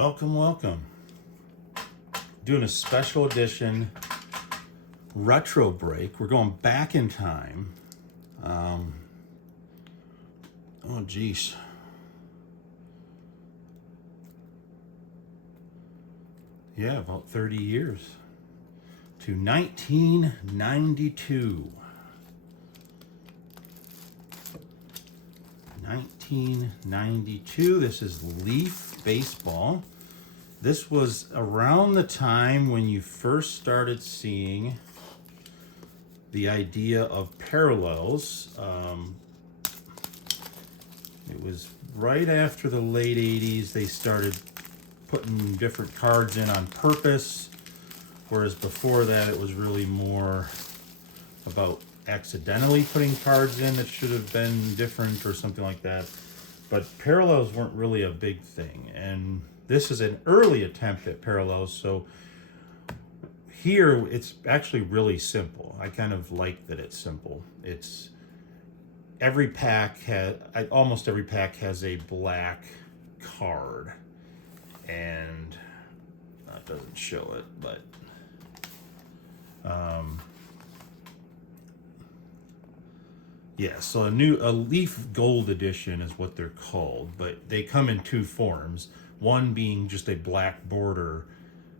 Welcome, welcome. Doing a special edition retro break. We're going back in time. Oh, geez. Yeah, about 30 years. To 1992. 1992. This is Leaf Baseball. This was around the time when you first started seeing the idea of parallels. It was right after the late 80s they started putting different cards in on purpose, whereas before that it was really more about accidentally putting cards in that should have been different or something like that. But parallels weren't really a big thing, and this is an early attempt at parallels. So here it's actually really simple. I kind of like that it's simple. It's almost every pack has a black card, and that doesn't show it, but yeah, so a Leaf Gold edition is what they're called, but they come in two forms. One being just a black border,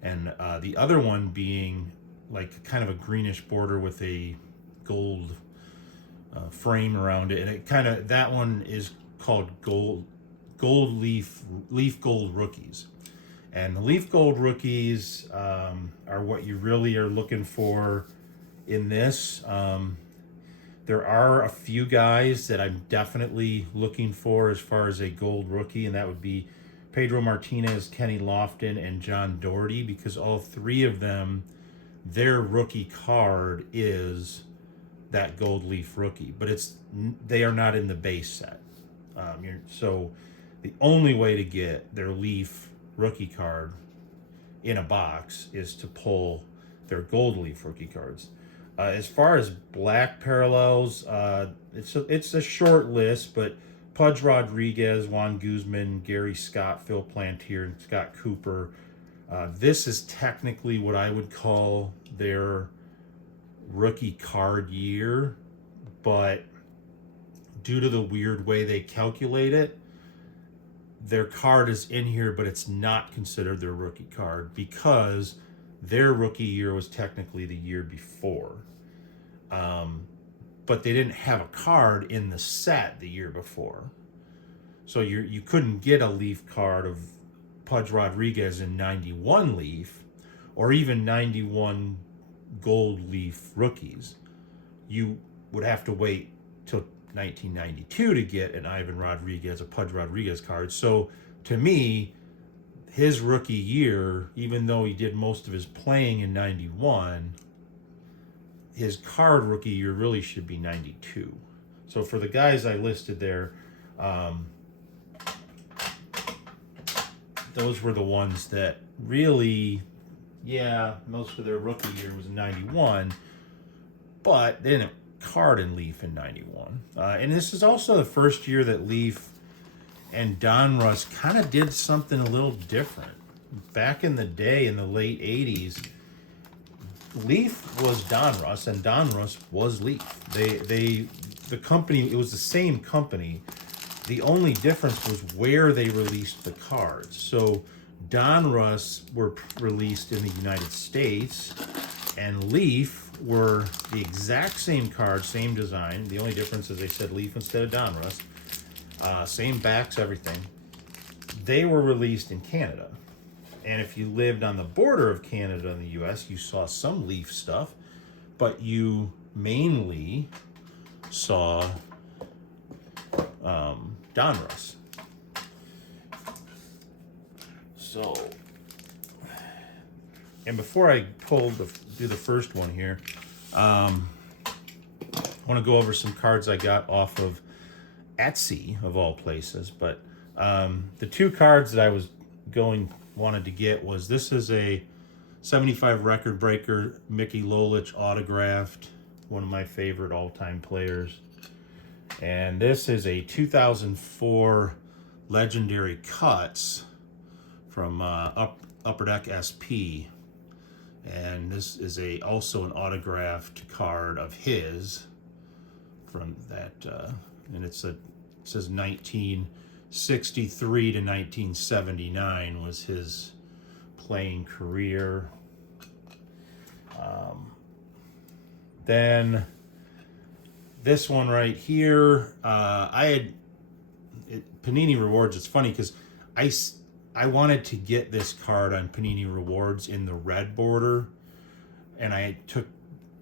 and the other one being like kind of a greenish border with a gold frame around it, and that one is called Leaf Gold Rookies. And the Leaf Gold Rookies are what you really are looking for in this. There are a few guys that I'm definitely looking for as far as a gold rookie, and that would be Pedro Martinez, Kenny Lofton, and John Doherty, because all three of them, their rookie card is that gold leaf rookie, but they are not in the base set. So the only way to get their leaf rookie card in a box is to pull their gold leaf rookie cards. As far as black parallels, it's a short list, but Pudge Rodriguez, Juan Guzman, Gary Scott, Phil Plantier, and Scott Cooper. This is technically what I would call their rookie card year, but due to the weird way they calculate it, their card is in here, but it's not considered their rookie card because their rookie year was technically the year before. But they didn't have a card in the set the year before. So you couldn't get a Leaf card of Pudge Rodriguez in 91 Leaf or even 91 Gold Leaf rookies. You would have to wait till 1992 to get an Ivan Rodriguez, a Pudge Rodriguez card. So to me, his rookie year, even though he did most of his playing in 91, his card rookie year really should be 92. So for the guys I listed there, those were the ones that really, most of their rookie year was in 91, but they didn't card in Leaf in 91. And this is also the first year that Leaf and Donruss kind of did something a little different. Back in the day, in the late 80s, Leaf was Donruss and Donruss was Leaf. The company, it was the same company. The only difference was where they released the cards. So Donruss were released in the United States, and Leaf were the exact same card, same design. The only difference is they said Leaf instead of Donruss. Same backs, everything. They were released in Canada. And if you lived on the border of Canada and the US, you saw some Leaf stuff, but you mainly saw Donruss. So, and before I do the first one here, I want to go over some cards I got off of Etsy, of all places. But the two cards that I wanted to get was, this is a 75 record breaker, Mickey Lolich autographed, one of my favorite all-time players. And this is a 2004 Legendary Cuts from Upper Deck SP. And this is also an autographed card of his from that, and it says 1963 to 1979 was his playing career. Then this one right here, Panini Rewards. It's funny because I wanted to get this card on Panini Rewards in the red border, and I took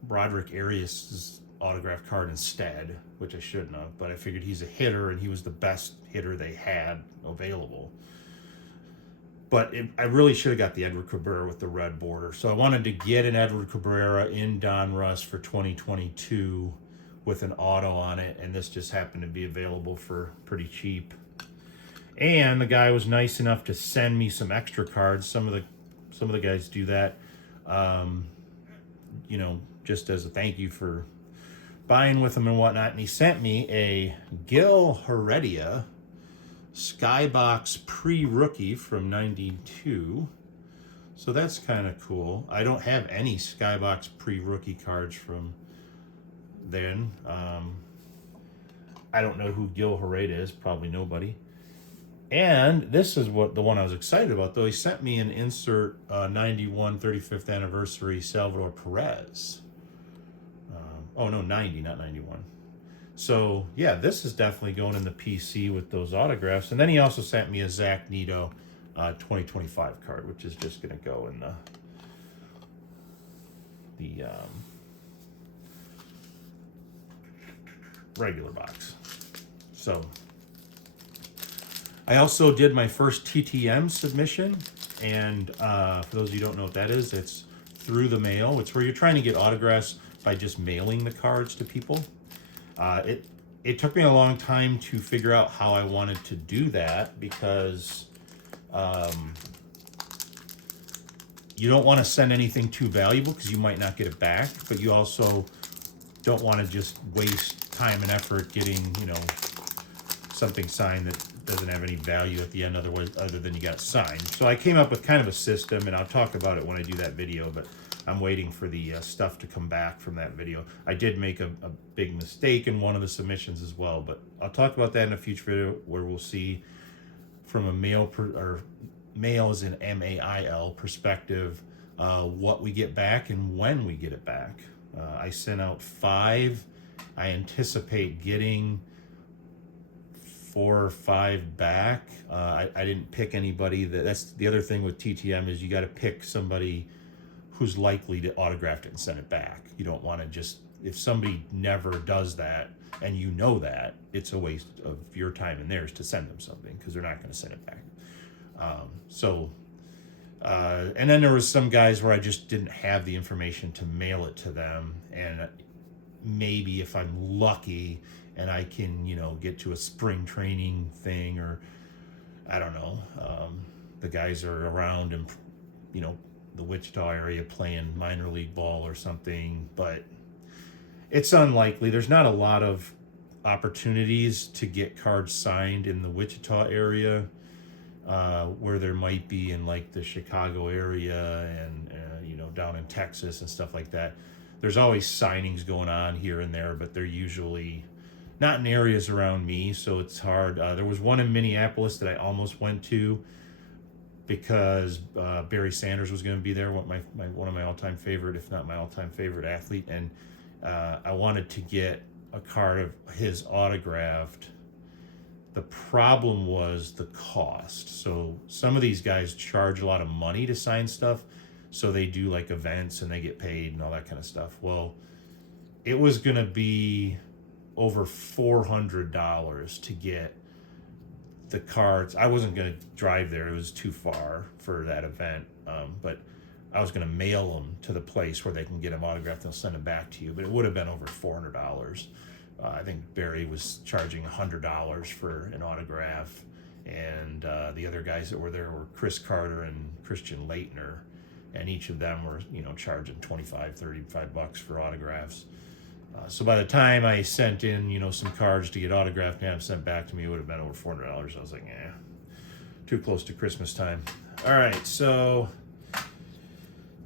Roderick Arias' autograph card instead, which I shouldn't have, but I figured he's a hitter and he was the best hitter they had available. But I really should have got the Edward Cabrera with the red border. So I wanted to get an Edward Cabrera in Donruss for 2022 with an auto on it, and this just happened to be available for pretty cheap. And the guy was nice enough to send me some extra cards. Some of the guys do that, just as a thank you for buying with them and whatnot. And he sent me a Gil Heredia Skybox pre-rookie from '92. So that's kind of cool. I don't have any Skybox pre-rookie cards from then. I don't know who Gil Heredia is. Probably nobody. And this is the one I was excited about, though. He sent me an insert 91 35th anniversary Salvador Perez. 90, not 91. So, yeah, this is definitely going in the PC with those autographs. And then he also sent me a Zach Neto 2025 card, which is just going to go in the regular box. So, I also did my first TTM submission. And for those of you who don't know what that is, it's through the mail. It's where you're trying to get autographs by just mailing the cards to people. It took me a long time to figure out how I wanted to do that because you don't want to send anything too valuable because you might not get it back, but you also don't want to just waste time and effort getting, something signed that doesn't have any value at the end other than you got signed. So I came up with kind of a system, and I'll talk about it when I do that video, but I'm waiting for the stuff to come back from that video. I did make a big mistake in one of the submissions as well, but I'll talk about that in a future video where we'll see from a mail as in MAIL perspective what we get back and when we get it back. I sent out 5. I anticipate getting 4 or 5 back. I didn't pick anybody. That's the other thing with TTM is you got to pick somebody who's likely to autograph it and send it back. You don't want to just, if somebody never does that and you know that, it's a waste of your time and theirs to send them something because they're not going to send it back. And then there was some guys where I just didn't have the information to mail it to them, and maybe if I'm lucky and I can, get to a spring training thing, or I don't know, the guys are around and, the Wichita area playing minor league ball or something, but it's unlikely. There's not a lot of opportunities to get cards signed in the Wichita area, where there might be in like the Chicago area and down in Texas and stuff like that. There's always signings going on here and there, but they're usually not in areas around me, so it's hard. There was one in Minneapolis that I almost went to because Barry Sanders was going to be there, one of my all-time favorite, if not my all-time favorite athlete, and I wanted to get a card of his autographed. The problem was the cost. So some of these guys charge a lot of money to sign stuff, so they do like events and they get paid and all that kind of stuff. Well, it was going to be over $400 to get the cards. I wasn't going to drive there. It was too far for that event. But I was going to mail them to the place where they can get them autographed and they'll send them back to you. But it would have been over $400. I think Barry was charging $100 for an autograph. And the other guys that were there were Chris Carter and Christian Leitner. And each of them were, charging $25, $35 for autographs. So by the time I sent in, some cards to get autographed and have them sent back to me, it would have been over $400. I was like, too close to Christmas time. All right, so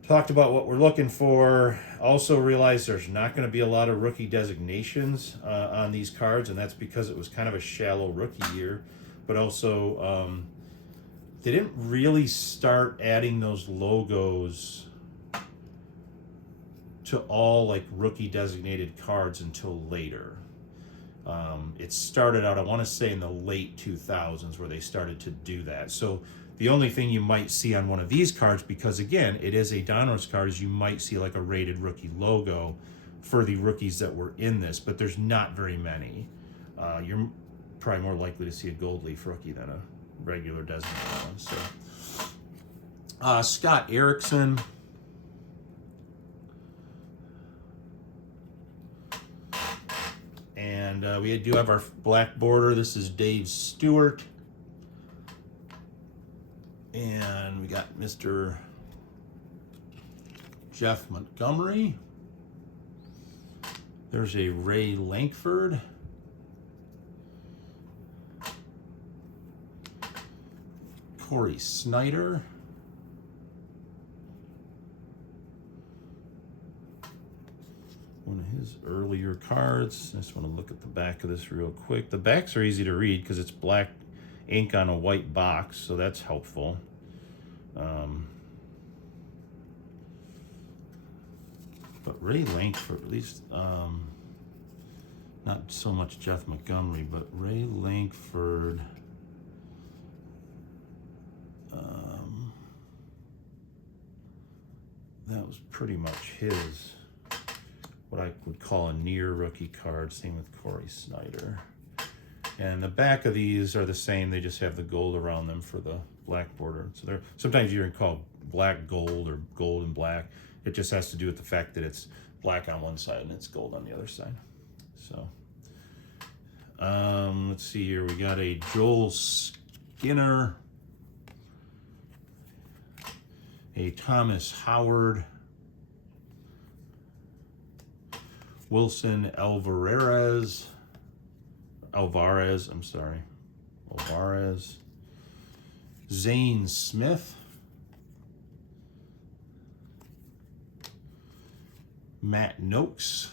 talked about what we're looking for. Also realized there's not going to be a lot of rookie designations on these cards, and that's because it was kind of a shallow rookie year. But also, they didn't really start adding those logos to all like rookie designated cards until later. It started out, I want to say, in the late 2000s where they started to do that. So the only thing you might see on one of these cards, because again, it is a Donruss card, is you might see like a rated rookie logo for the rookies that were in this, but there's not very many. You're probably more likely to see a gold leaf rookie than a regular designated one. So, Scott Erickson. And we do have our black border. This is Dave Stewart. And we got Mr. Jeff Montgomery. There's a Ray Lankford. Corey Snyder. One of his earlier cards. I just want to look at the back of this real quick. The backs are easy to read because it's black ink on a white box, so that's helpful. But Ray Lankford, at least, not so much Jeff Montgomery, but Ray Lankford. That was pretty much his, what I would call a near rookie card. Same with Corey Snyder. And the back of these are the same. They just have the gold around them for the black border. So they're sometimes you're called black gold or gold and black. It just has to do with the fact that it's black on one side and it's gold on the other side. So let's see here. We got a Joel Skinner, a Thomas Howard, Wilson Alvarez, Zane Smith, Matt Noakes,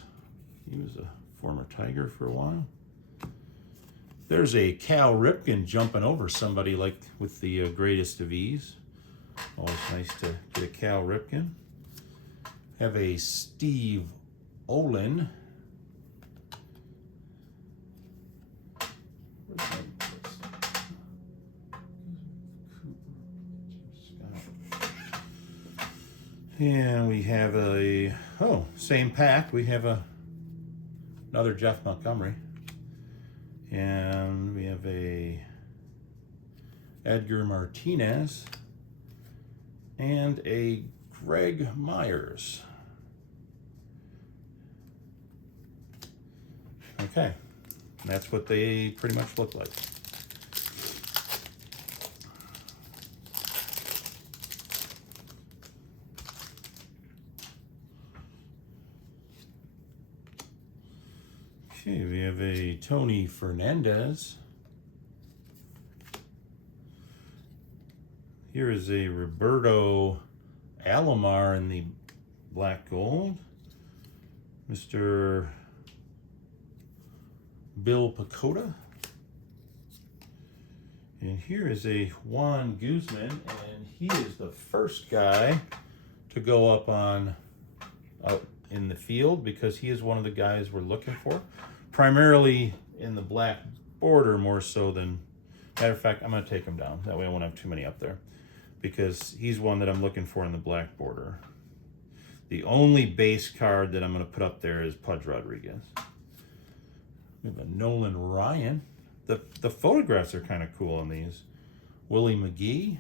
he was a former Tiger for a while. There's a Cal Ripken jumping over somebody like with the greatest of ease. Always nice to get a Cal Ripken. Have a Steve Olin. And we have a, same pack. We have another Jeff Montgomery. And we have a Edgar Martinez and a Greg Myers. Okay, that's what they pretty much look like. Okay, we have a Tony Fernandez. Here is a Roberto Alomar in the black gold. Mr. Bill Pacoda. And here is a Juan Guzman, and he is the first guy to go up out in the field because he is one of the guys we're looking for. Primarily in the black border more so than, matter of fact, I'm going to take him down. That way I won't have too many up there because he's one that I'm looking for in the black border. The only base card that I'm going to put up there is Pudge Rodriguez. We have a Nolan Ryan. The photographs are kind of cool on these. Willie McGee.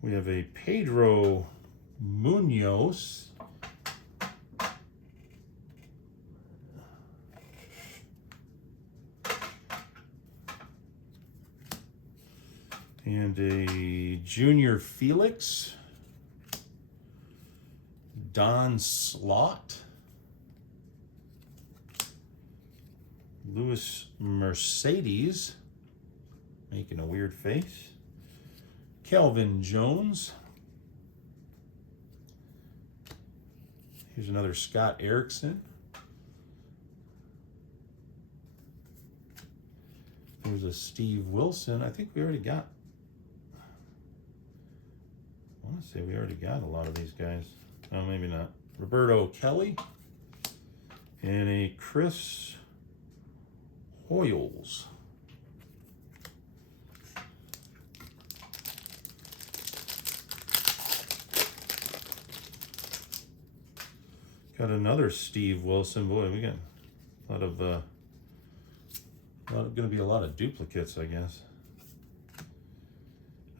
We have a Pedro Munoz. And a Junior Felix. Don Slott. Louis Mercedes, making a weird face. Calvin Jones. Here's another Scott Erickson. There's a Steve Wilson. I think we already got, I want to say we already got a lot of these guys. Oh, maybe not. Roberto Kelly. And a Chris Hoyles. Got another Steve Wilson. Boy, we got a lot of, going to be a lot of duplicates, I guess.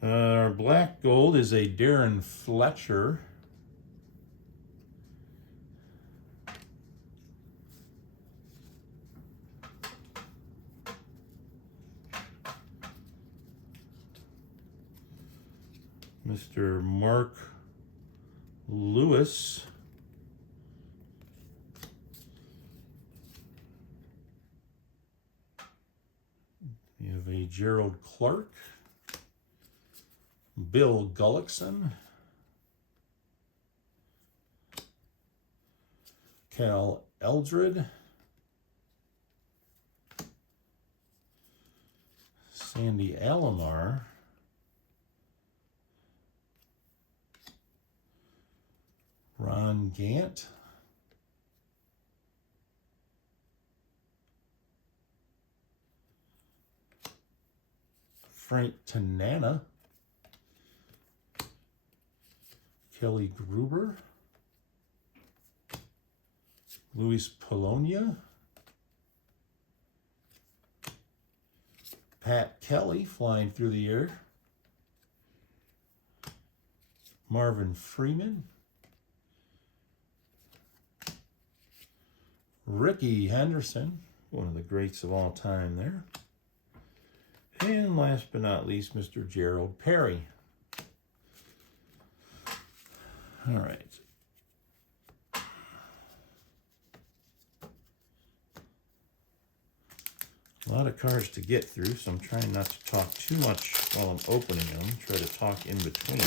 Our black gold is a Darren Fletcher. Mr. Mark Lewis. You have a Gerald Clark. Bill Gullickson. Cal Eldred. Sandy Alomar. Ron Gant. Frank Tanana. Kelly Gruber. Luis Polonia. Pat Kelly flying through the air. Marvin Freeman. Ricky Henderson, one of the greats of all time there. And last but not least, Mr. Gerald Perry. All right. A lot of cards to get through, so I'm trying not to talk too much while I'm opening them. Try to talk in between.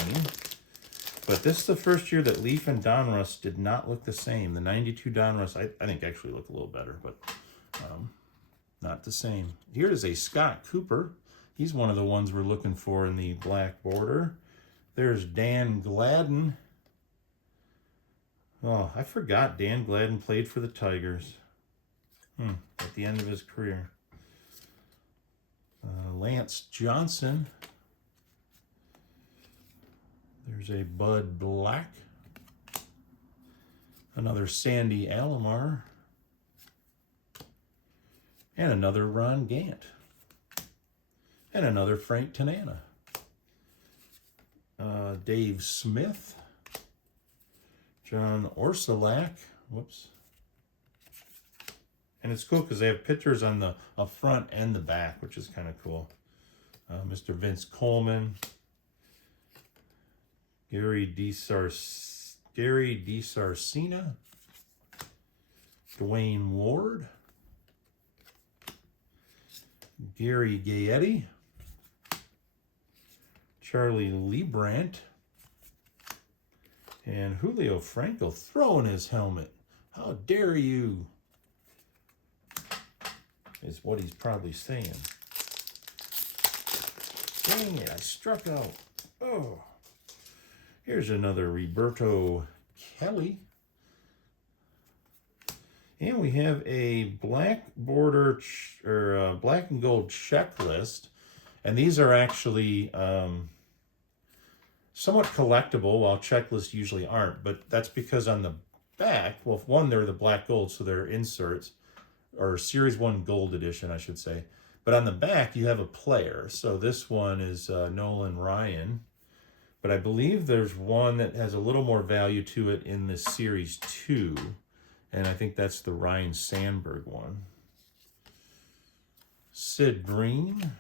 But this is the first year that Leaf and Donruss did not look the same. The 92 Donruss, I think, actually look a little better, but not the same. Here is a Scott Cooper. He's one of the ones we're looking for in the black border. There's Dan Gladden. Oh, I forgot Dan Gladden played for the Tigers at the end of his career. Lance Johnson. There's a Bud Black. Another Sandy Alomar. And another Ron Gant. And another Frank Tanana. Dave Smith. John Orsulak. Whoops. And it's cool because they have pictures on the front and the back, which is kind of cool. Mr. Vince Coleman. Gary DiSarcina. Dwayne Ward. Gary Gaetti. Charlie Leibrandt. And Julio Franco throwing his helmet. How dare you? Is what he's probably saying. Dang it, I struck out. Oh. Here's another Roberto Kelly. And we have a black border black and gold checklist. And these are actually somewhat collectible, while checklists usually aren't. But that's because on the back, well, one, they're the black gold, so they're inserts, or Series 1 Gold Edition, I should say. But on the back, you have a player. So this one is Nolan Ryan. But I believe there's one that has a little more value to it in this Series 2. And I think that's the Ryan Sandberg one. Sid Green.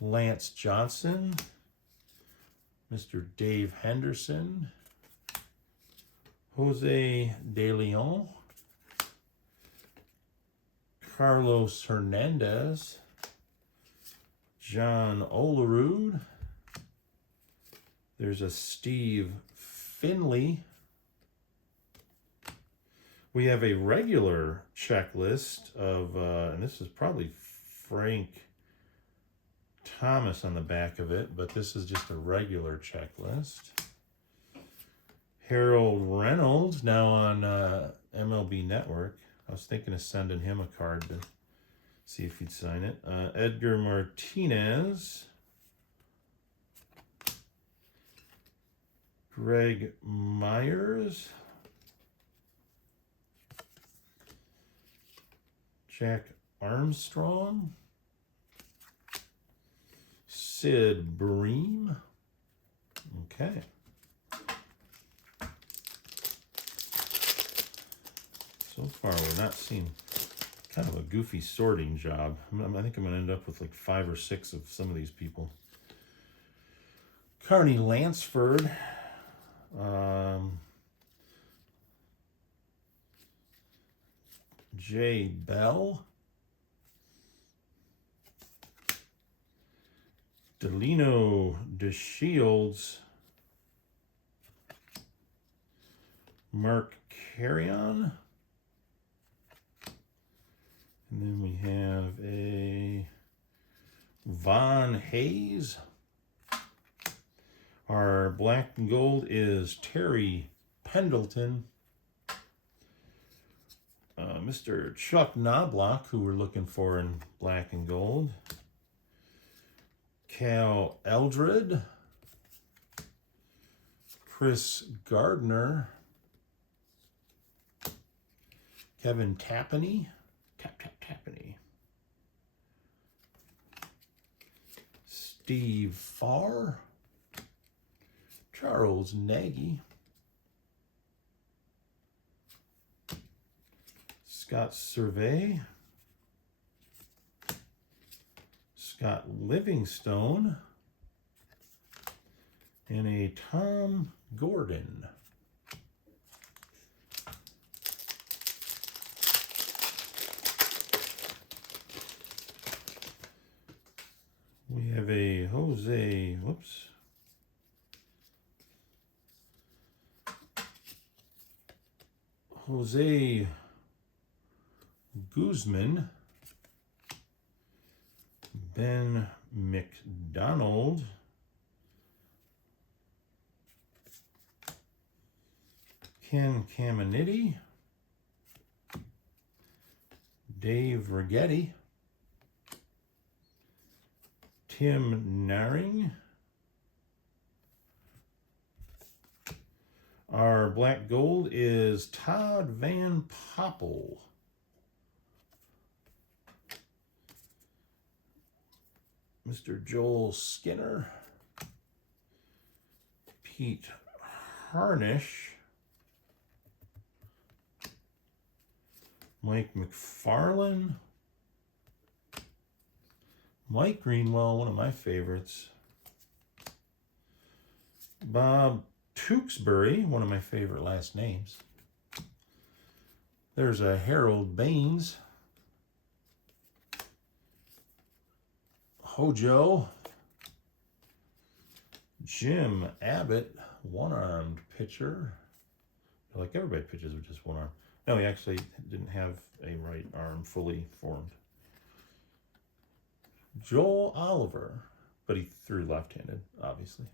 Lance Johnson. Mr. Dave Henderson. Jose De Leon. Carlos Hernandez. John Olerud. There's a Steve Finley. We have a regular checklist of, and this is probably Frank Thomas on the back of it, but this is just a regular checklist. Harold Reynolds, now on MLB Network. I was thinking of sending him a card to see if he'd sign it. Edgar Martinez. Greg Myers. Jack Armstrong. Sid Bream. Okay. So far, we're not seeing, kind of a goofy sorting job. I think I'm going to end up with like 5 or 6 of some of these people. Carney Lansford. Jay Bell. Delino DeShields. Mark Carrion. And then we have a Von Hayes. Our black and gold is Terry Pendleton. Mr. Chuck Knobloch, who we're looking for in black and gold. Cal Eldred. Chris Gardner. Kevin Tapani. Tapani. Steve Farr. Charles Nagy. Scott Survey. Scott Livingstone. And a Tom Gordon. We have a Jose Guzman, Ben McDonald, Ken Caminiti, Dave Righetti, Tim Naring. Our black gold is Todd Van Poppel. Mr. Joel Skinner. Pete Harnish. Mike McFarland. Mike Greenwell, one of my favorites. Bob Tewksbury, one of my favorite last names. There's a Harold Baines. Hojo. Jim Abbott, one-armed pitcher. Like everybody pitches with just one arm. No, he actually didn't have a right arm fully formed. Joel Oliver, but he threw left-handed, obviously.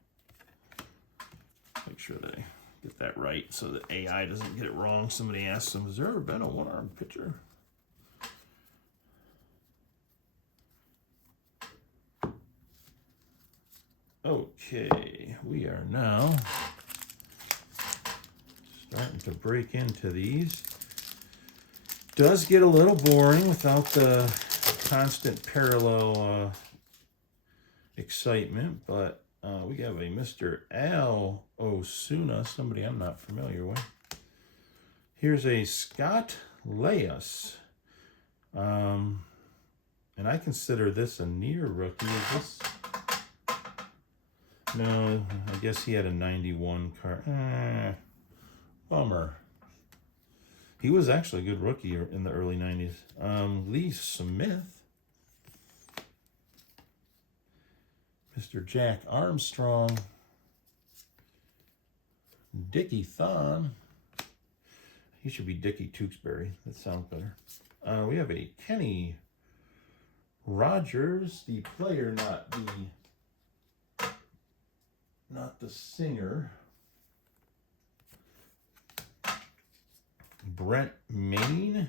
Make sure that I get that right so that AI doesn't get it wrong. Somebody asks him, has there ever been a one-armed pitcher? Okay, we are now starting to break into these. Does get a little boring without the constant parallel excitement, but we have a Mr. Al Osuna, somebody I'm not familiar with. Here's a Scott Leyes. And I consider this a near rookie. Is this? No, I guess he had a 91 card. Bummer. He was actually a good rookie in the early 90s. Lee Smith. Mr. Jack Armstrong. Dickie Thon. He should be Dickie Tewksbury. That sounds better. We have a Kenny Rogers, the player, not the singer. Brent Maine.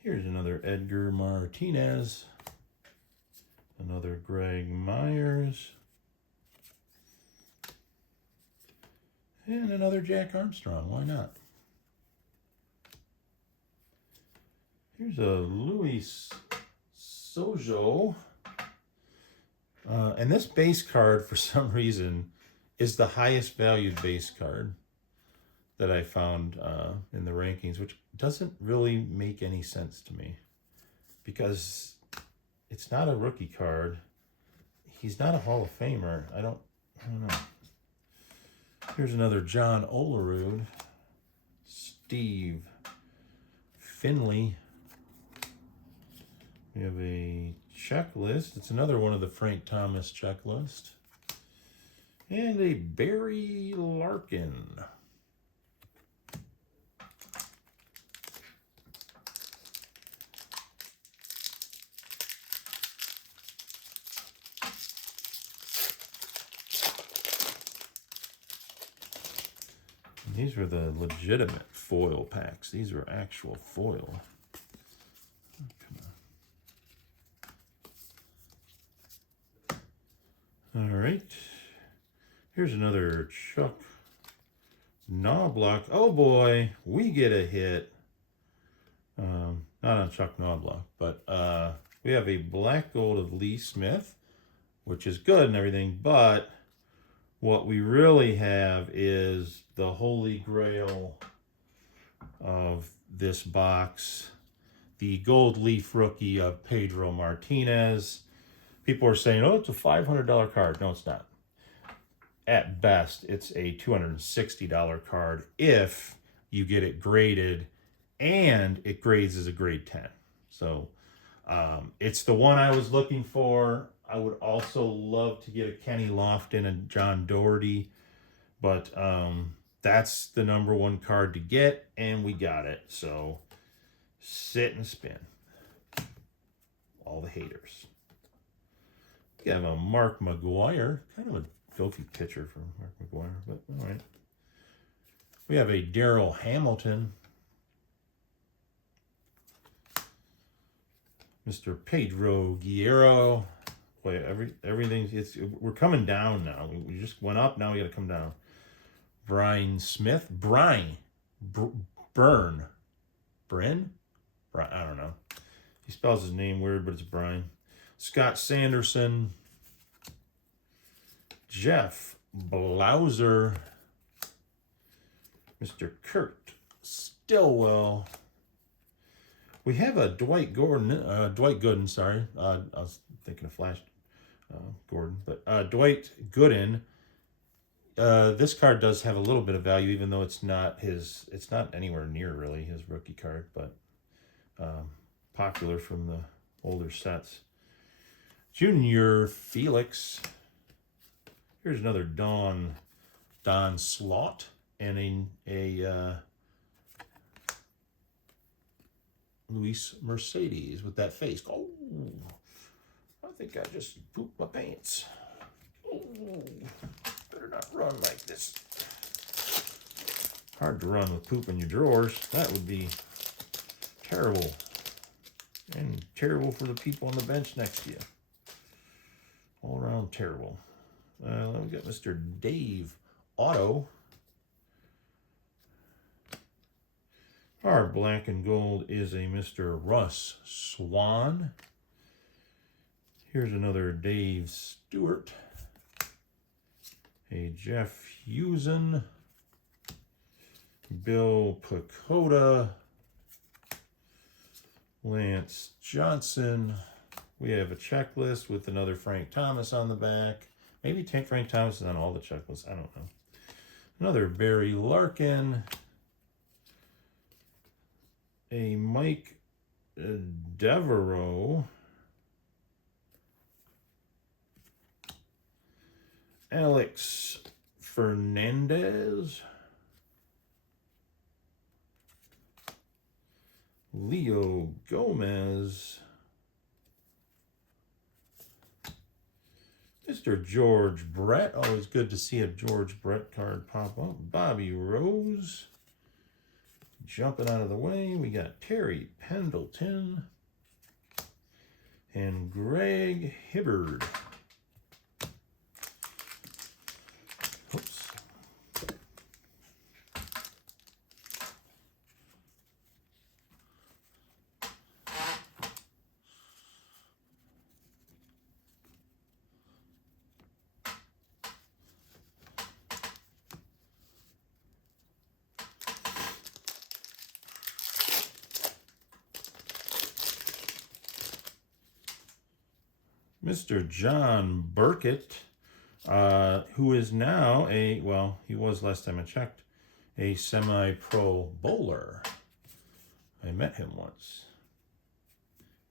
Here's another Edgar Martinez. Another Greg Myers. And another Jack Armstrong. Why not? Here's a Luis Sojo. And this base card, for some reason, is the highest valued base card that I found in the rankings, which doesn't really make any sense to me because it's not a rookie card. He's not a Hall of Famer. I don't know. Here's another John Olerud. Steve Finley. We have a checklist. It's another one of the Frank Thomas checklist. And a Barry Larkin. These were the legitimate foil packs. These were actual foil. All right. Here's another Chuck Knobloch. Oh boy, we get a hit. Not on Chuck Knobloch, but we have a black gold of Lee Smith, which is good and everything, but what we really have is the holy grail of this box, the gold leaf rookie of Pedro Martinez. People are saying, oh, it's a $500 card. No, it's not. At best, it's a $260 card if you get it graded, and it grades as a grade 10. So it's the one I was looking for. I would also love to get a Kenny Lofton and John Doherty, but that's the number one card to get, and we got it. So sit and spin. All the haters. We have a Mark McGwire, kind of a filthy pitcher for Mark McGwire, but all right. We have a Darryl Hamilton. Mr. Pedro Guerrero. Boy, we're coming down now. We just went up, now we got to come down. Brian Smith. Bryn? I don't know. He spells his name weird, but it's Brian. Scott Sanderson. Jeff Blauser. Mr. Kurt Stillwell. We have a Dwight Gooden, sorry. I was thinking of Flash Gordon, but Dwight Gooden. This card does have a little bit of value, even though it's not anywhere near really his rookie card, but popular from the older sets. Junior Felix. Here's another Don Slaught and a Luis Mercedes with that face. Oh, I think I just pooped my pants. Oh, better not run like this. Hard to run with poop in your drawers. That would be terrible. And terrible for the people on the bench next to you. All around terrible. Let me get Mr. Dave Otto. Our black and gold is a Mr. Russ Swan. Here's another Dave Stewart. A Jeff Husen. Bill Pacoda. Lance Johnson. We have a checklist with another Frank Thomas on the back. Maybe Frank Thomas is on all the checklists. I don't know. Another Barry Larkin. A Mike Devereaux. Alex Fernandez. Leo Gomez. Mr. George Brett. Always good to see a George Brett card pop up. Bobby Rose. Jumping out of the way, we got Terry Pendleton and Greg Hibbard. Oops. Mr. John Burkett, who is now he was last time I checked, a semi-pro bowler. I met him once.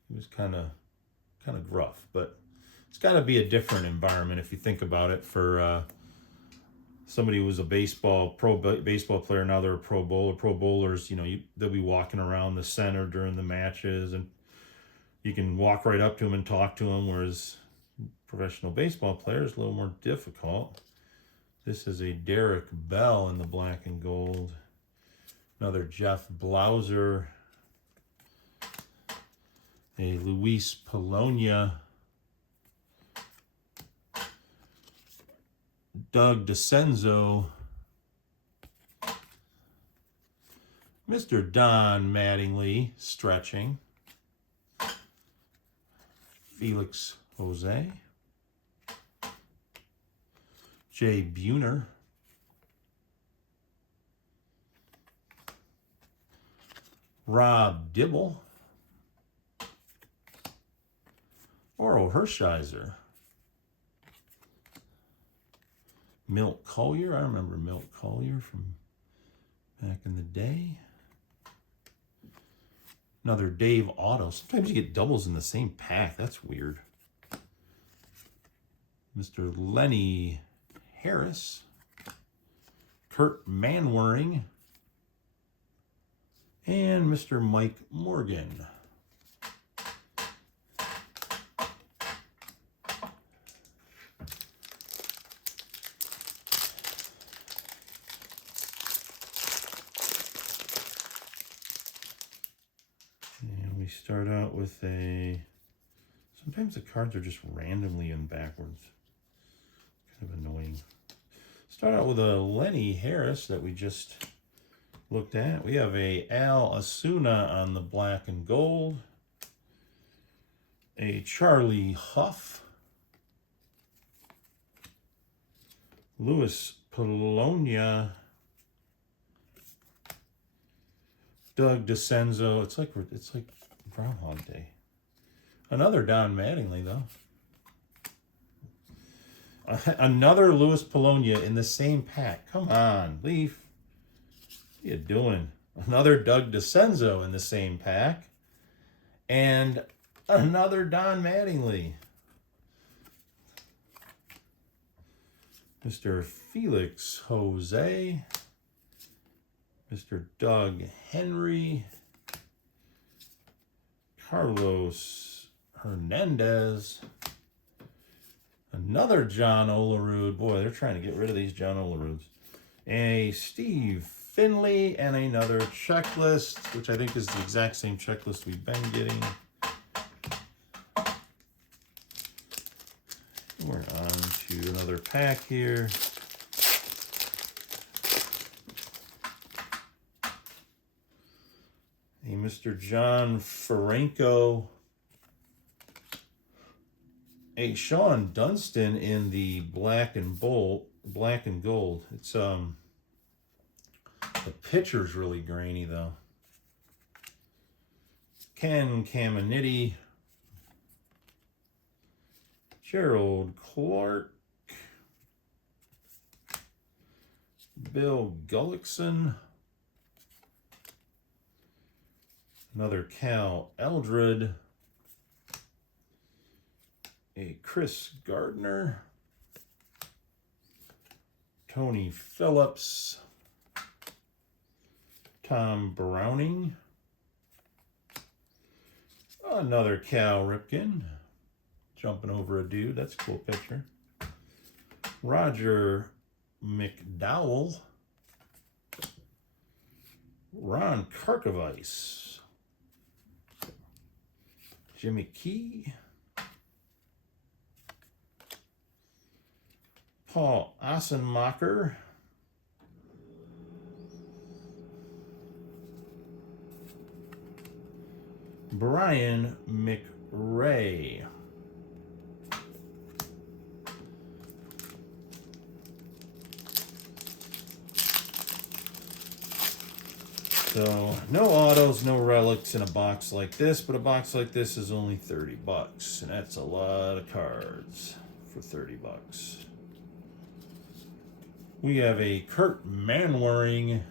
He was kind of gruff, but it's got to be a different environment if you think about it for somebody who was a baseball player. Now they're a pro bowler. Pro bowlers, they'll be walking around the center during the matches, and you can walk right up to them and talk to them, whereas professional baseball players, a little more difficult. This is a Derek Bell in the black and gold. Another Jeff Blauser. A Luis Polonia. Doug DeCenzo. Mr. Don Mattingly, stretching. Felix Jose. Jay Buhner. Rob Dibble. Oro Hershiser. Milt Collier. I remember Milt Collier from back in the day. Another Dave Otto. Sometimes you get doubles in the same pack. That's weird. Mr. Lenny Harris. Kurt Manwaring. And Mr. Mike Morgan. And we start out with sometimes the cards are just randomly in backwards. Kind of annoying. Start out with a Lenny Harris that we just looked at. We have a Al Asuna on the black and gold. A Charlie Huff. Luis Polonia. Doug DeCenzo. It's like Groundhog Day. Another Don Mattingly, though. Another Luis Polonia in the same pack. Come on, Leaf. What are you doing? Another Doug DeCenzo in the same pack. And another Don Mattingly. Mr. Felix Jose. Mr. Doug Henry. Carlos Hernandez. Another John Olerud. Boy, they're trying to get rid of these John Oleruds. A Steve Finley and another checklist, which I think is the exact same checklist we've been getting. We're on to another pack here. A Mr. John Ferenko. A Sean Dunston in the black and gold. It's the picture's really grainy though. Ken Caminiti. Gerald Clark. Bill Gullickson. Another Cal Eldred. A Chris Gardner. Tony Phillips. Tom Browning. Another Cal Ripken. Jumping over a dude. That's a cool picture. Roger McDowell. Ron Karkovice. Jimmy Key. Paul Assenmacher. Brian McRae. So, no autos, no relics in a box like this, but a box like this is only 30 bucks, and that's a lot of cards for 30 bucks. We have a Kurt Manwaring.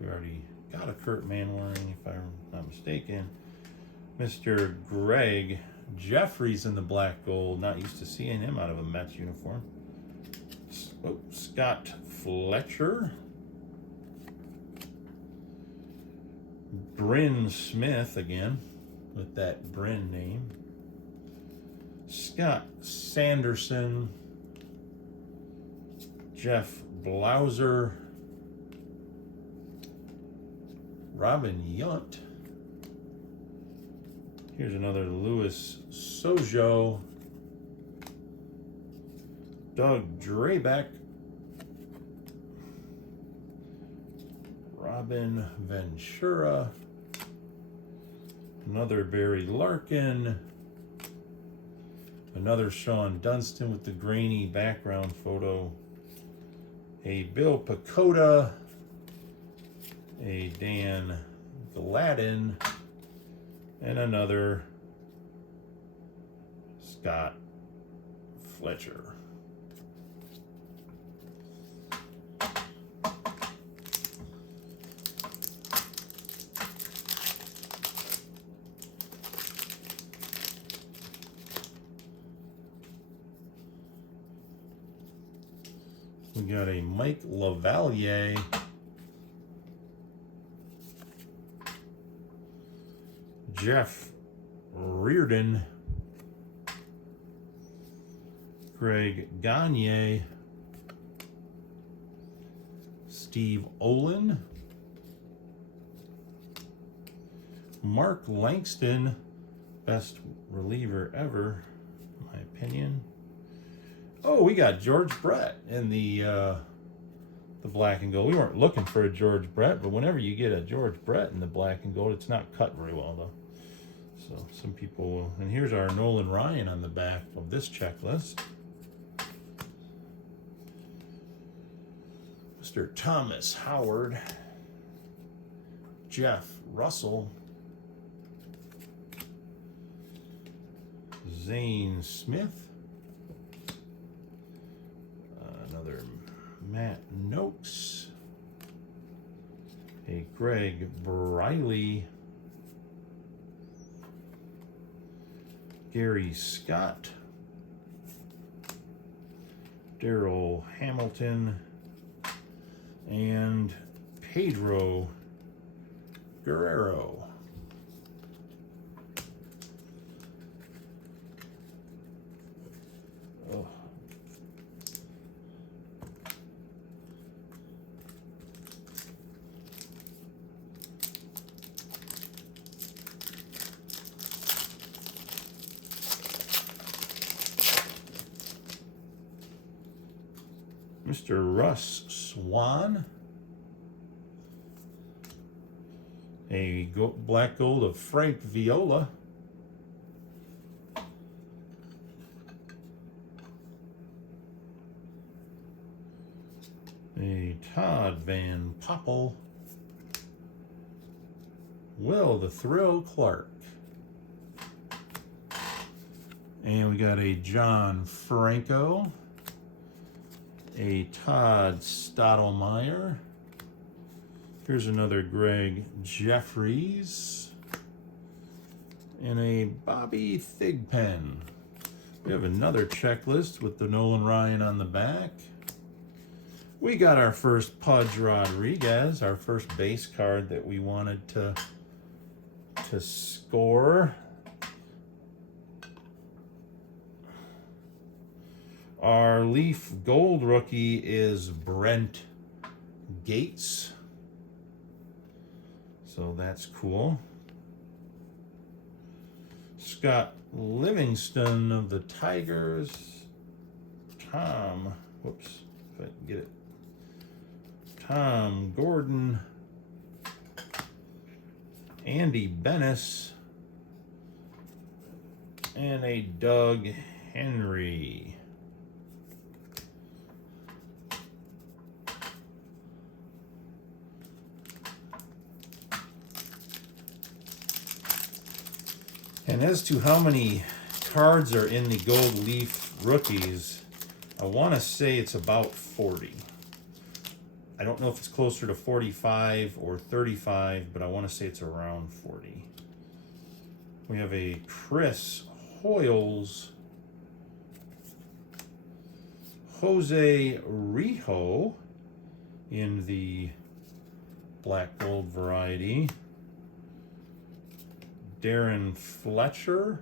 We already got a Kurt Manwaring, if I'm not mistaken. Mr. Greg Jeffries in the black gold. Not used to seeing him out of a Mets uniform. Scott Fletcher. Bryn Smith again, with that Bryn name. Scott Sanderson. Jeff Blauser. Robin Yount. Here's another Louis Sojo. Doug Drabeck. Robin Ventura. Another Barry Larkin. Another Sean Dunston with the grainy background photo. A Bill Pacoda. A Dan Gladden. And another Scott Fletcher. We got a Mike LaValliere. Jeff Reardon. Greg Gagne. Steve Olin. Mark Langston. Best reliever ever, in my opinion. Oh, we got George Brett in the black and gold. We weren't looking for a George Brett, but whenever you get a George Brett in the black and gold, it's not cut very well, though. So some people will. And here's our Nolan Ryan on the back of this checklist. Mr. Thomas Howard. Jeff Russell. Zane Smith. Another Matt Noakes. A Greg Briley. Gary Scott. Daryl Hamilton. And Pedro Guerrero. Oh. Mr. Russ Swan. A black gold of Frank Viola. A Todd Van Poppel. Will the Thrill Clark. And we got a John Franco. A Todd Stottlemyre. Here's another Greg Jeffries. And a Bobby Thigpen. We have another checklist with the Nolan Ryan on the back. We got our first Pudge Rodriguez, our first base card that we wanted to score. Our Leaf Gold rookie is Brent Gates. So that's cool. Scott Livingston of the Tigers. Tom, whoops, if I can get it. Tom Gordon. Andy Bennis. And a Doug Henry. And as to how many cards are in the Gold Leaf rookies, I want to say it's about 40. I don't know if it's closer to 45 or 35, but I want to say it's around 40. We have a Chris Hoyles, Jose Rijo in the black gold variety. Darren Fletcher,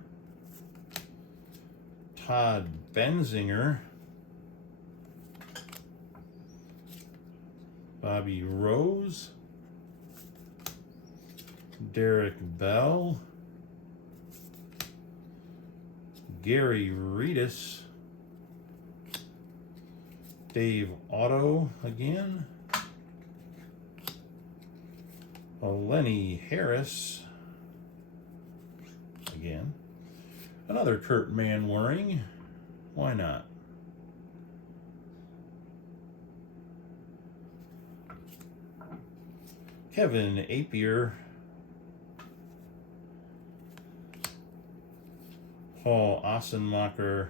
Todd Benzinger, Bobby Rose, Derek Bell, Gary Redus, Dave Otto again, Lenny Harris again, another Kurt Manwaring, why not? Kevin Apier, Paul Ossenmacher,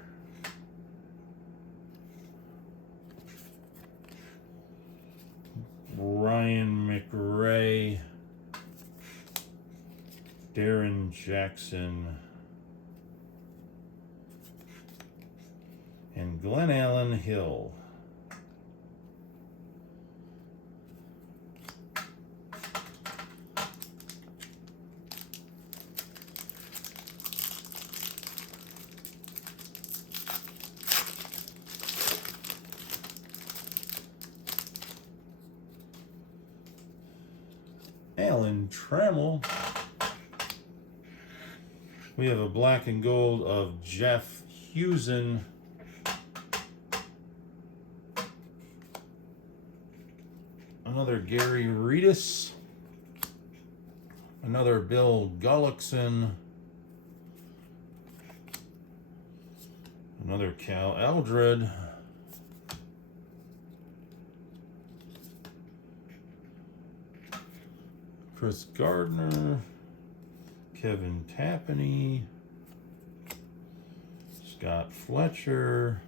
Ryan McRae, Darren Jackson, and Glenn Allen Hill. Alan Trammell. We have a black and gold of Jeff Husen. Another Gary Redus. Another Bill Gullickson. Another Cal Eldred. Chris Gardner. Kevin Tapani, Scott Fletcher,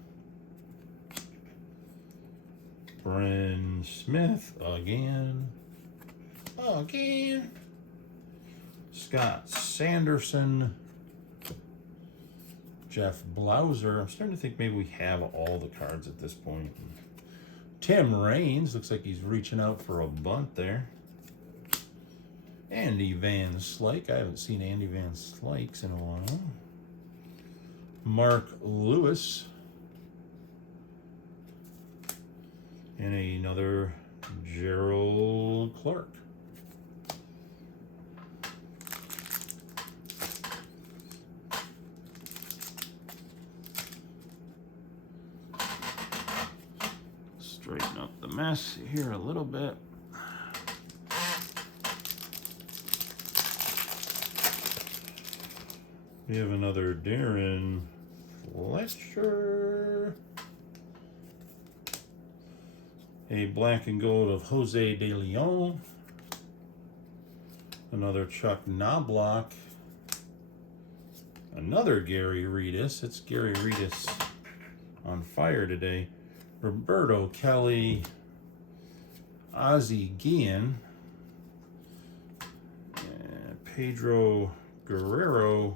Bryn Smith again, Scott Sanderson, Jeff Blauser. I'm starting to think maybe we have all the cards at this point. Tim Raines, looks like he's reaching out for a bunt there. Andy Van Slyke. I haven't seen Andy Van Slyke's in a while. Mark Lewis. And another Gerald Clark. Straighten up the mess here a little bit. We have another Darren Fletcher. A black and gold of Jose De Leon. Another Chuck Knobloch. Another Gary Redus. It's Gary Redus on fire today. Roberto Kelly. Ozzie Guillen. Pedro Guerrero.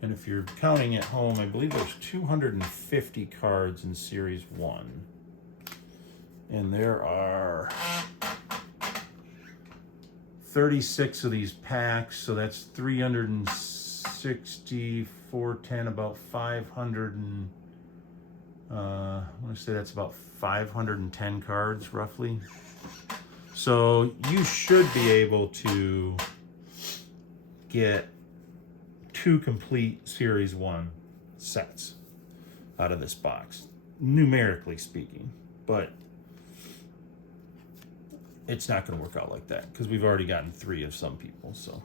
And if you're counting at home, I believe there's 250 cards in Series 1. And there are 36 of these packs, so that's 360, 410, about 500 and, I want to say that's about 510 cards, roughly. So you should be able to get 2 complete Series 1 sets out of this box, numerically speaking. But it's not going to work out like that because we've already gotten 3 of some people. So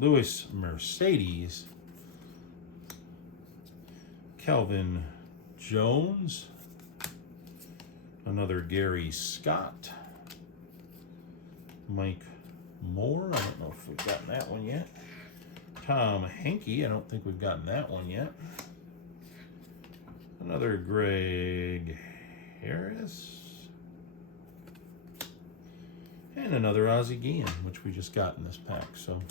Luis Mercedes, Kelvin Jones, another Gary Scott, Mike Moore, I don't know if we've gotten that one yet, Tom Henke, I don't think we've gotten that one yet, another Greg Harris, and another Ozzie Guillen, which we just got in this pack. So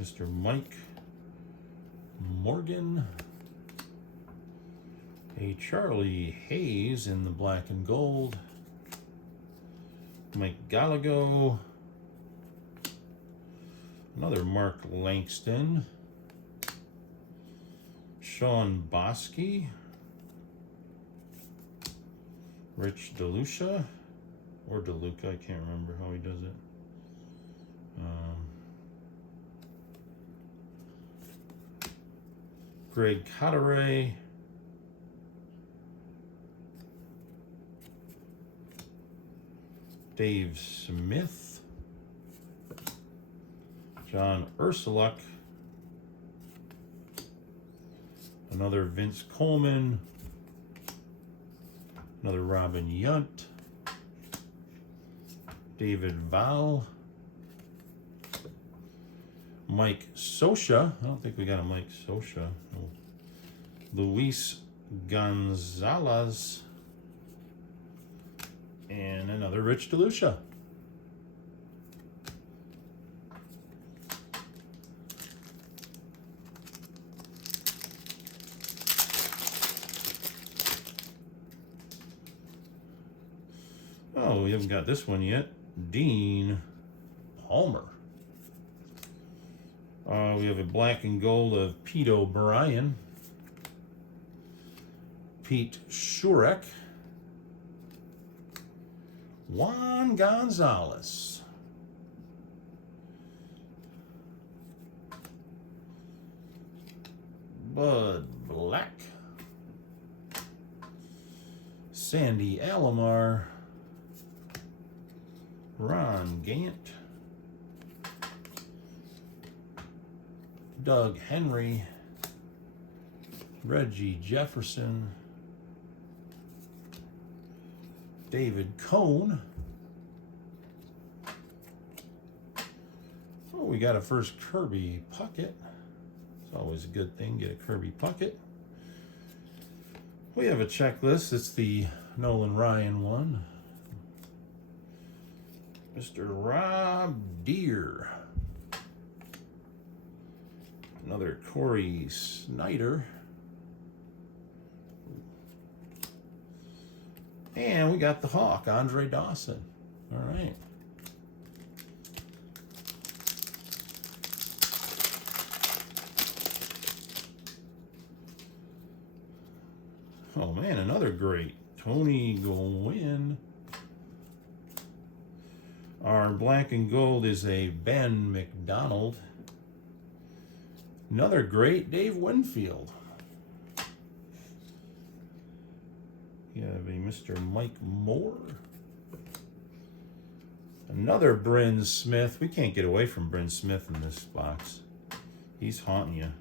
Mr. Mike Morgan, a Charlie Hayes in the black and gold, Mike Gallego, another Mark Langston, Sean Bosky, Rich DeLucia, or DeLuca, I can't remember how he does it. Greg Cotteray, Dave Smith, John Ursuluk, another Vince Coleman, another Robin Yount, David Val, Mike Scioscia. I don't think we got a Mike Scioscia. No. Luis Gonzalez, and another Rich DeLucia. Oh, we haven't got this one yet. Dean Palmer. We have a black and gold of Pete O'Brien, Pete Shurek, Juan Gonzalez, Bud Black, Sandy Alomar, Ron Gant, Doug Henry, Reggie Jefferson, David Cone. Oh, we got a first Kirby Puckett. It's always a good thing, get a Kirby Puckett. We have a checklist. It's the Nolan Ryan one. Mr. Rob Deere. Another Corey Snyder. And we got the Hawk, Andre Dawson. All right. Oh man, another great. Tony Gwynn. Our black and gold is a Ben McDonald. Another great Dave Winfield. You have a Mr. Mike Moore. Another Bryn Smith. We can't get away from Bryn Smith in this box. He's haunting you.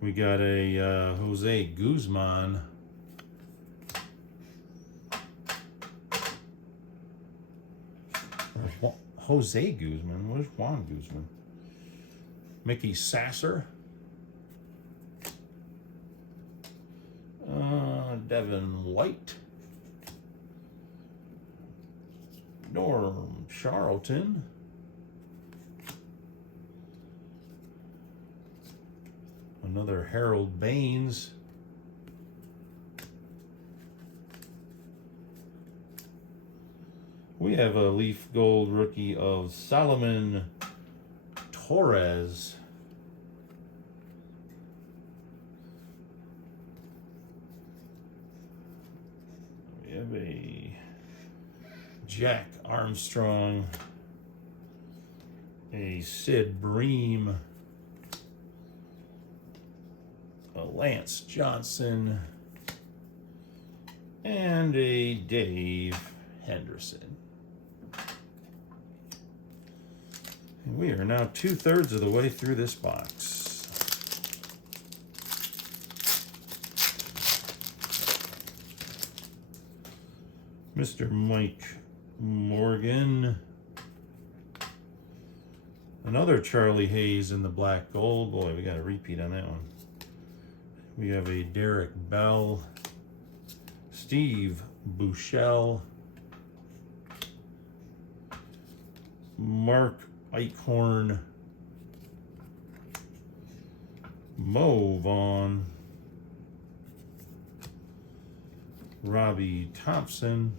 We got a Jose Guzman. Jose Guzman? Where's Juan Guzman? Mickey Sasser. Devin White. Norm Charlton. Another Harold Baines. We have a Leaf Gold rookie of Solomon Torres. We have a Jack Armstrong, a Sid Bream, a Lance Johnson, and a Dave Henderson. And we are now 2/3 of the way through this box. Mr. Mike Morgan. Another Charlie Hayes in the black gold. Boy, we got a repeat on that one. We have a Derek Bell, Steve Buechele, Mark Eichhorn, Mo Vaughn, Robbie Thompson,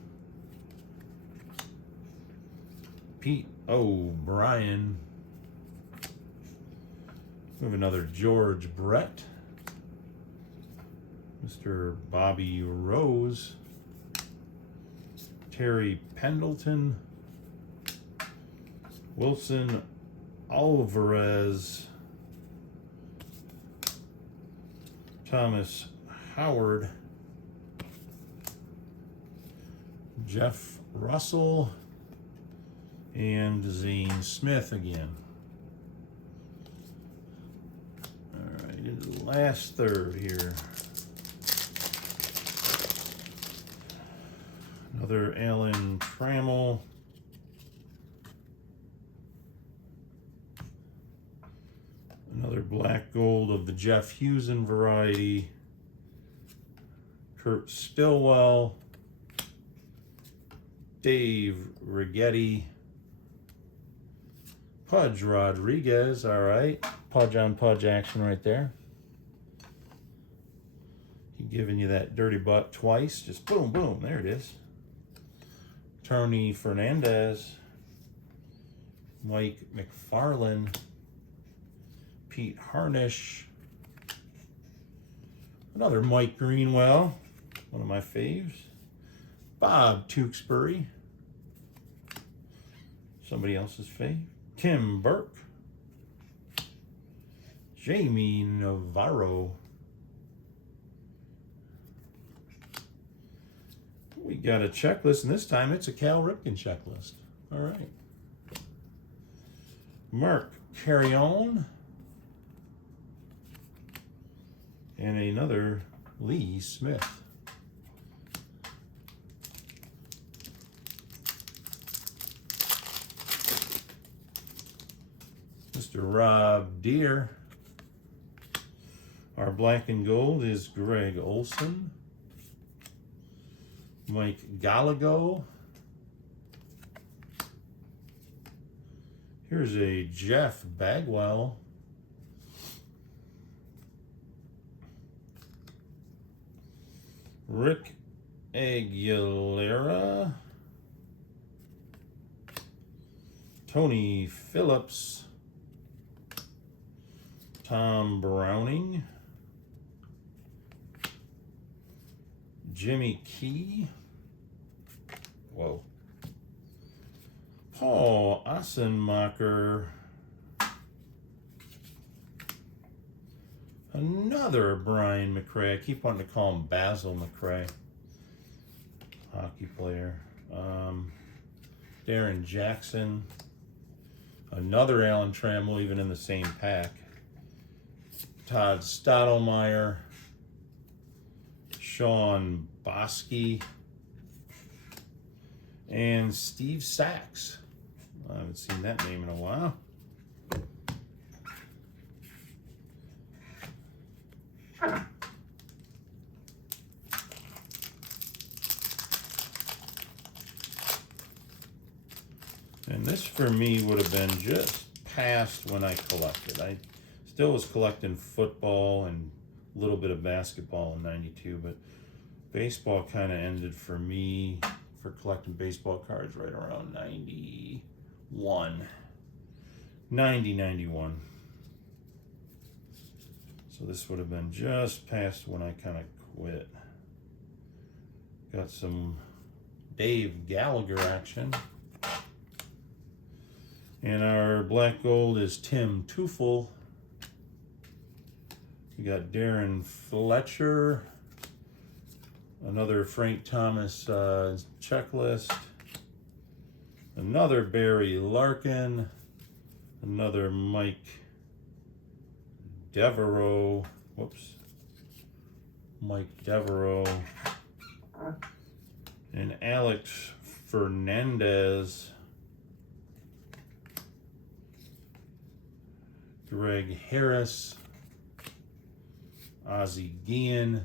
Pete O'Brien. We have another George Brett, Mr. Bobby Rose, Terry Pendleton, Wilson Alvarez, Thomas Howard, Jeff Russell, and Zane Smith again. All right, into the last third here. Another Alan Trammell. Another black gold of the Jeff Husen variety. Kurt Stillwell. Dave Righetti. Pudge Rodriguez, all right. Pudge on Pudge action right there. He giving you that dirty butt twice. Just boom, boom. There it is. Tony Fernandez. Mike McFarland. Pete Harnish. Another Mike Greenwell. One of my faves. Bob Tewksbury. Somebody else's fave. Tim Burke. Jamie Navarro. We got a checklist, and this time it's a Cal Ripken checklist. All right. Mark Carrion. And another Lee Smith. Mr. Rob Deere. Our black and gold is Greg Olson. Mike Gallego. Here's a Jeff Bagwell. Rick Aguilera. Tony Phillips. Tom Browning. Jimmy Key. Whoa. Paul Ossenmacher. Another Brian McRae. I keep wanting to call him Basil McRae. Hockey player. Darren Jackson. Another Alan Trammell, even in the same pack. Todd Stottlemyre. Sean Bosky. And Steve Sachs. I haven't seen that name in a while. And this for me would have been just past when I collected. I still was collecting football and a little bit of basketball in 92, but baseball kind of ended for me for collecting baseball cards right around 91. 91. So this would have been just past when I kind of quit. Got some Dave Gallagher action. And our black gold is Tim Teufel. We got Darren Fletcher. Another Frank Thomas checklist. Another Barry Larkin. Another Mike Devereaux. Whoops. Mike Devereaux. And Alex Fernandez. Greg Harris. Ozzie Guillen.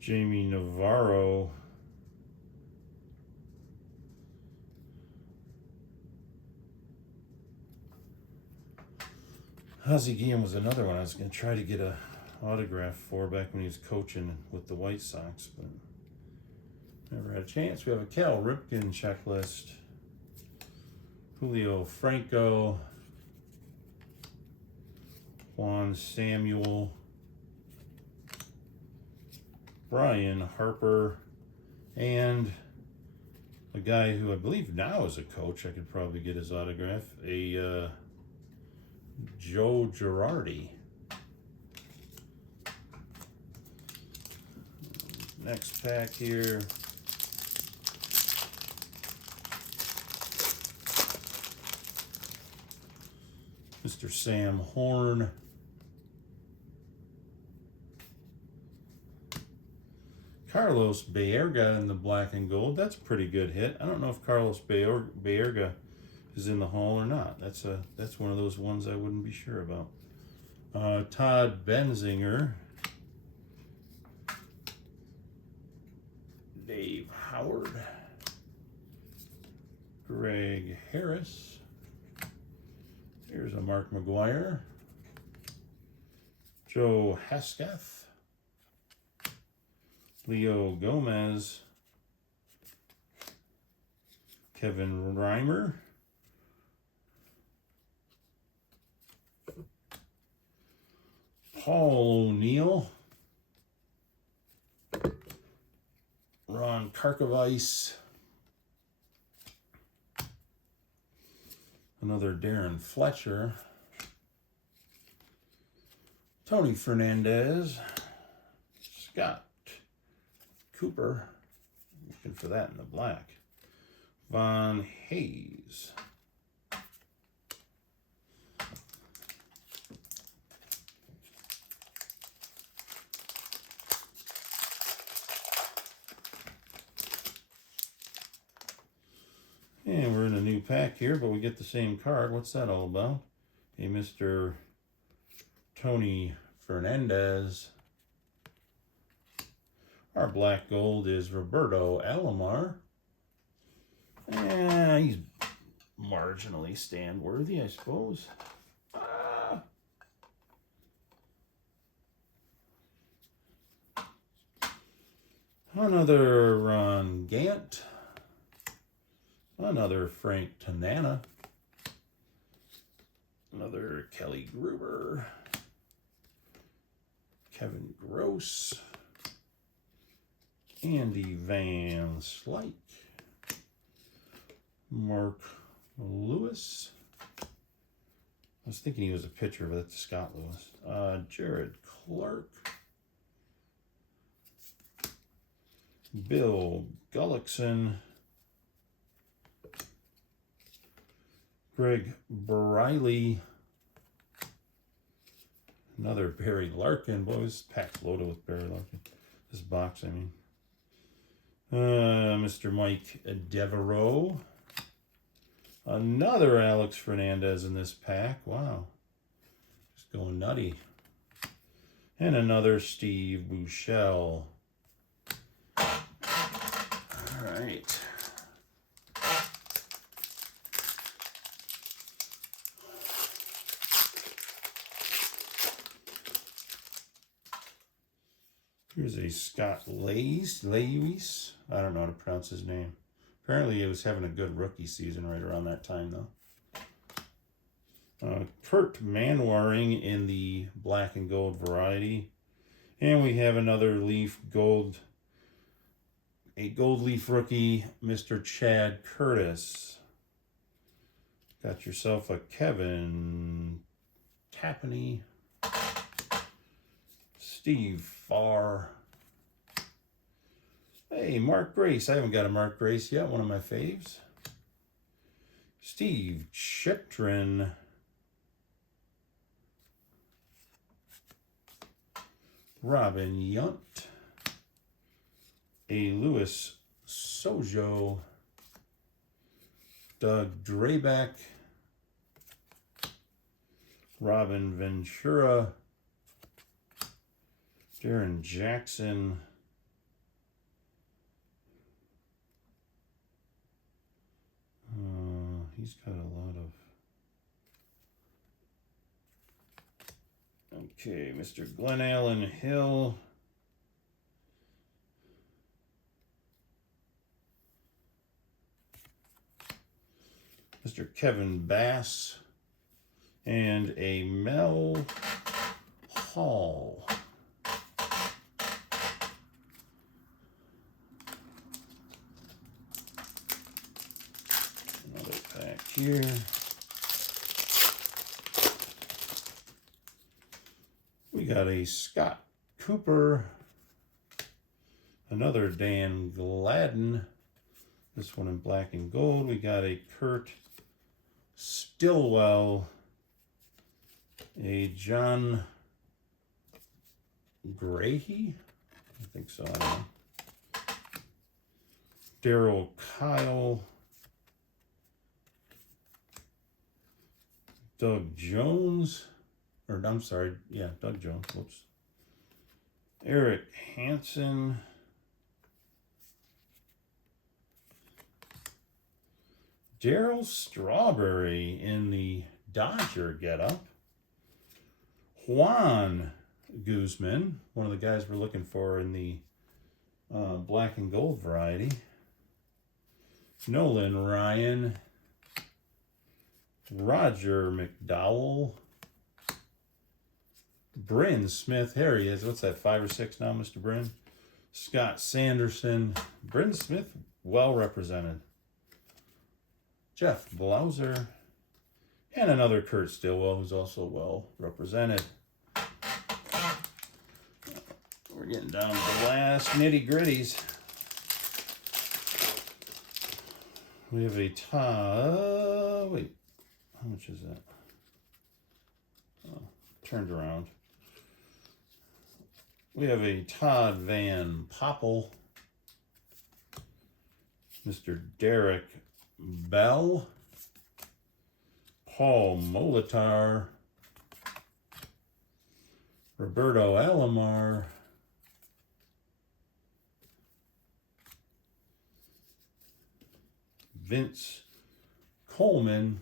Jamie Navarro. Ozzie Guillen was another one I was going to try to get a autograph for back when he was coaching with the White Sox, but never had a chance. We have a Cal Ripken checklist. Julio Franco. Juan Samuel. Brian Harper. And a guy who I believe now is a coach. I could probably get his autograph. A Joe Girardi. Next pack here. Mr. Sam Horn. Carlos Baerga in the black and gold. That's a pretty good hit. I don't know if Carlos Baerga is in the Hall or not. That's one of those ones I wouldn't be sure about. Todd Benzinger. Dave Howard. Greg Harris. Here's a Mark McGuire. Joe Hesketh. Leo Gomez. Kevin Reimer. Paul O'Neill. Ron Karkovice. Another Darren Fletcher. Tony Fernandez. Scott Cooper. Looking for that in the black. Von Hayes. And we're in a new pack here, but we get the same card. What's that all about? A Mr. Tony Fernandez. Our black gold is Roberto Alomar. He's marginally stand worthy, I suppose. Another Ron Gant. Another Frank Tanana. Another Kelly Gruber. Kevin Gross. Andy Van Slyke. Mark Lewis. I was thinking he was a pitcher, but that's Scott Lewis. Jared Clark. Bill Gullickson. Greg Briley. Another Barry Larkin. Boy, this pack's loaded with Barry Larkin. This box, I mean. Mr. Mike Devereaux. Another Alex Fernandez in this pack. Wow. Just going nutty. And another Steve Buechele. All right. Here's a Scott Lewis. I don't know how to pronounce his name. Apparently he was having a good rookie season right around that time, though. Kurt Manwaring in the black and gold variety. And we have another leaf gold, a gold leaf rookie, Mr. Chad Curtis. Got yourself a Kevin Tapani, Steve Farr. Hey, Mark Grace. I haven't got a Mark Grace yet, one of my faves. Steve Chiptrin. Robin Yount. A Louis Sojo. Doug Drabek. Robin Ventura. Darren Jackson. He's got a lot of... Okay, Mr. Glenn Allen Hill. Mr. Kevin Bass. And a Mel Hall. Another pack here. We got a Scott Cooper. Another Dan Gladden. This one in black and gold. We got a Kurt Stillwell. A John Grahy. I think so. I don't know. Daryl Kyle. Doug Jones. Or I'm sorry, yeah, Doug Jones. Whoops. Eric Hansen. Daryl Strawberry in the Dodger getup. Juan Guzman, one of the guys we're looking for in the black and gold variety. Nolan Ryan. Roger McDowell. Bryn Smith. Here he is. What's that, 5 or 6 now, Mr. Bryn? Scott Sanderson. Bryn Smith, well represented. Jeff Blauser. And another Kurt Stillwell, who's also well represented. We're getting down to the last nitty-gritties. We have a wait, how much is that? Oh, turned around. We have a Todd Van Poppel. Mr. Derek Bell. Paul Molitar. Roberto Alomar. Vince Coleman.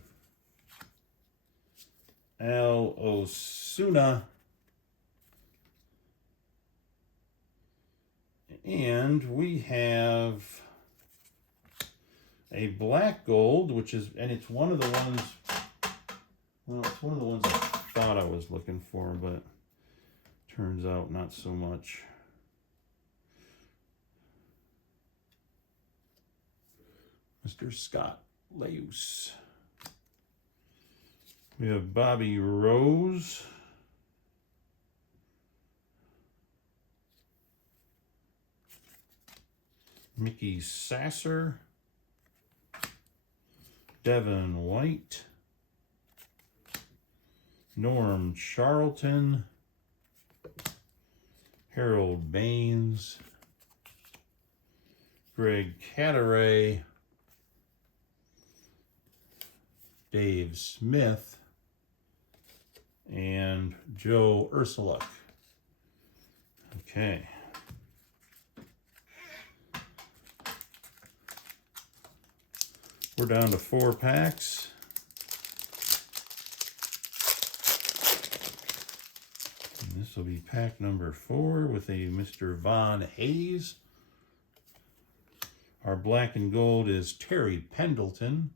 Al Osuna. And we have a black gold, which is, and it's one of the ones, well, it's one of the ones I thought I was looking for, but turns out not so much. Mr. Scott Lewis. We have Bobby Rose. Mickey Sasser. Devin White. Norm Charlton. Harold Baines. Greg Cadaret. Dave Smith. And Joe Ursuluk. Okay. We're down to 4 packs. And this This will be pack number 4 with a Mr. Von Hayes. Our black and gold is Terry Pendleton.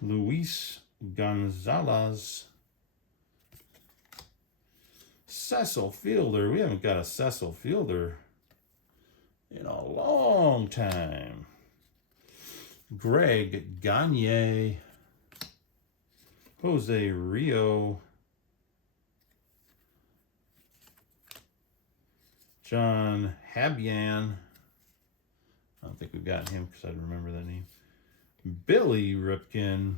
Luis Gonzalez. Cecil Fielder. We haven't got a Cecil Fielder in a long time. Greg Gagne. Jose Rio. John Habyan. I don't think we've gotten him because I remember that name. Billy Ripken.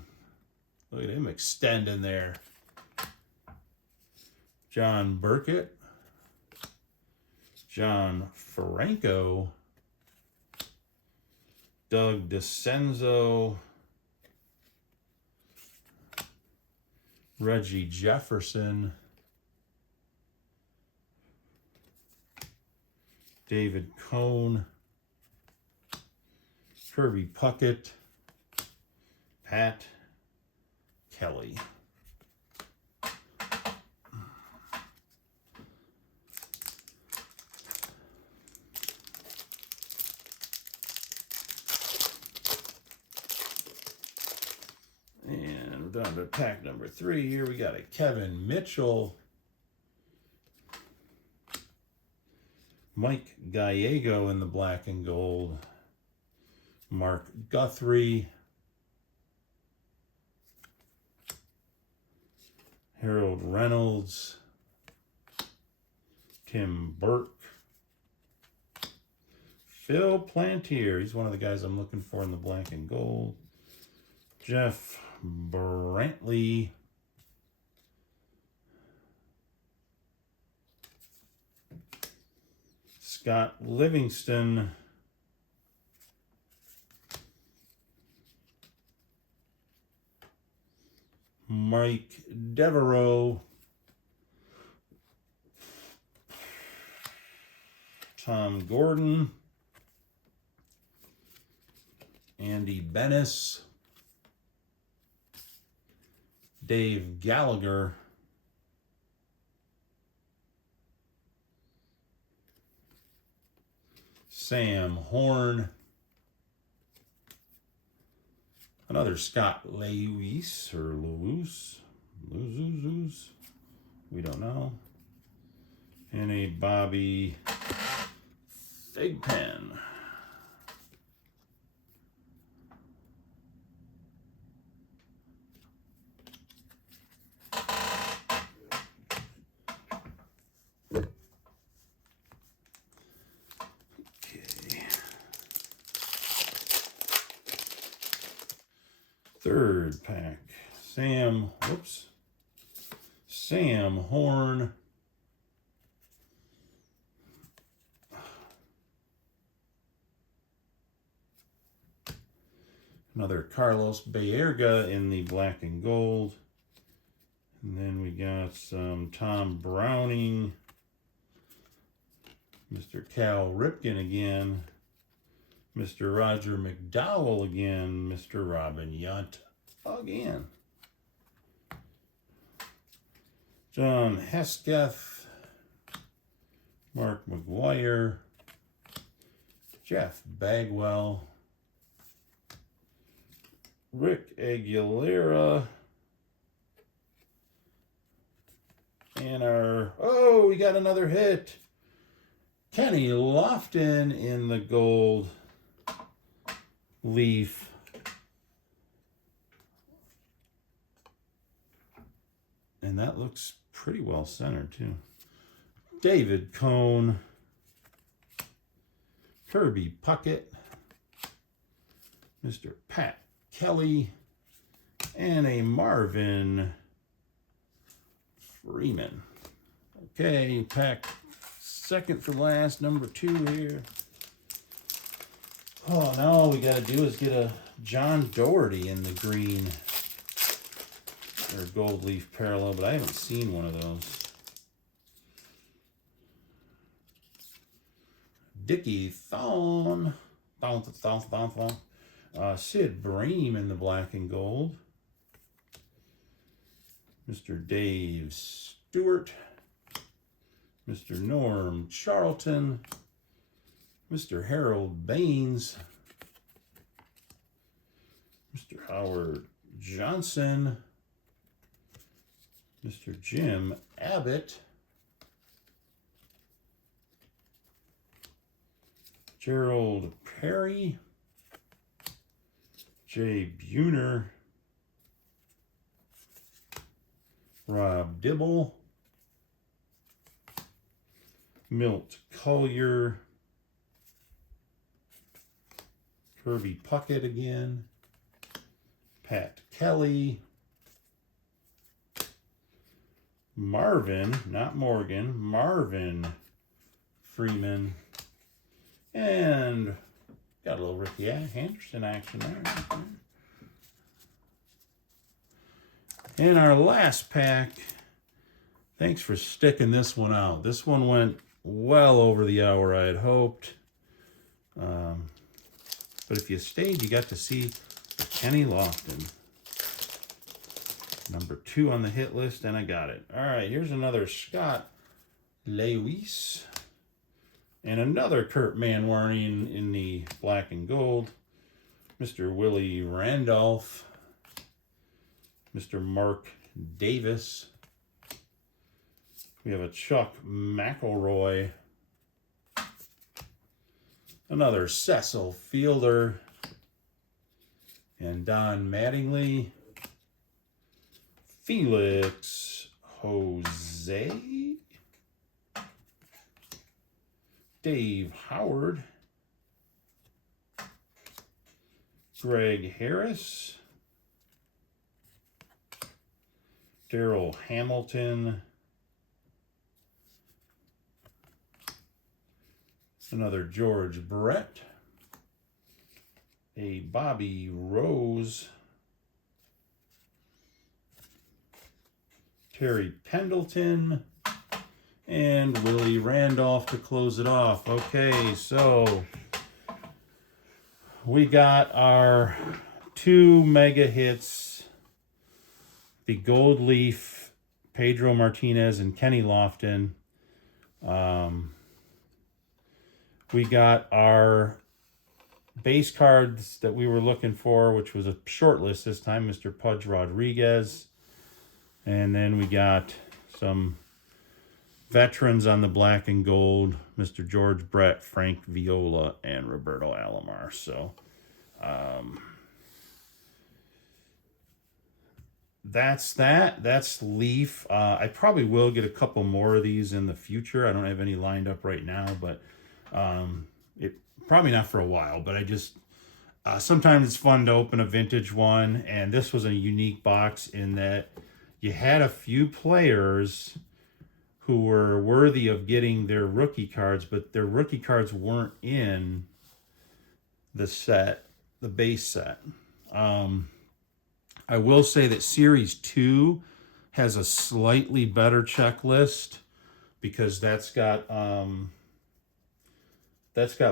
Look at him extending there. John Burkett. John Franco. Doug DeCenzo. Reggie Jefferson. David Cone. Kirby Puckett. Pat Kelly. And we're down to pack number 3 here. We got a Kevin Mitchell. Mike Gallego in the black and gold. Mark Guthrie. Harold Reynolds. Tim Burke. Phil Plantier. He's one of the guys I'm looking for in the black and gold. Jeff Brantley. Scott Livingston. Mike Devereaux. Tom Gordon. Andy Bennis. Dave Gallagher. Sam Horn. Another Scott Lewis or Lewis. We don't know. And a Bobby Thigpen. Third pack, Sam Horn. Another Carlos Baerga in the black and gold. And then we got some Tom Browning. Mr. Cal Ripken again. Mr. Roger McDowell again. Mr. Robin Yount again. John Hesketh. Mark McGuire. Jeff Bagwell. Rick Aguilera. And we got another hit. Kenny Lofton in the gold leaf. And that looks pretty well centered too. David Cone. Kirby Puckett. Mr. Pat Kelly. And a Marvin Freeman. Okay, pack second for last, number 2 here. Oh, now all we got to do is get a John Doherty in the green or gold leaf parallel, but I haven't seen one of those. Dickie Thon. Sid Bream in the black and gold. Mr. Dave Stewart, Mr. Norm Charlton, Mr. Harold Baines, Mr. Howard Johnson, Mr. Jim Abbott, Gerald Perry, Jay Buhner, Rob Dibble, Milt Collier, Kirby Puckett again, Pat Kelly, Marvin, not Morgan, Marvin Freeman, and got a little Ricky Henderson action there. And our last pack, thanks for sticking this one out. This one went well over the hour I had hoped. But if you stayed, you got to see the Kenny Lofton. Number 2 on the hit list, and I got it. All right, here's another Scott Lewis. And another Kurt Manwaring in the black and gold. Mr. Willie Randolph. Mr. Mark Davis. We have a Chuck McElroy. Another Cecil Fielder. And Don Mattingly. Felix Jose. Dave Howard. Greg Harris. Daryl Hamilton. Another George Brett. A Bobby Rose. Terry Pendleton. And Willie Randolph to close it off. Okay, so we got our 2 mega hits. The Gold Leaf, Pedro Martinez and Kenny Lofton. We got our base cards that we were looking for, which was a short list this time, Mr. Pudge Rodriguez. And then we got some veterans on the black and gold, Mr. George Brett, Frank Viola, and Roberto Alomar. So that's that. That's Leaf. I probably will get a couple more of these in the future. I don't have any lined up right now, but it probably not for a while. But I just sometimes it's fun to open a vintage one, and this was a unique box in that you had a few players who were worthy of getting their rookie cards, but their rookie cards weren't in the set, the base set. I will say that Series 2 has a slightly better checklist because that's got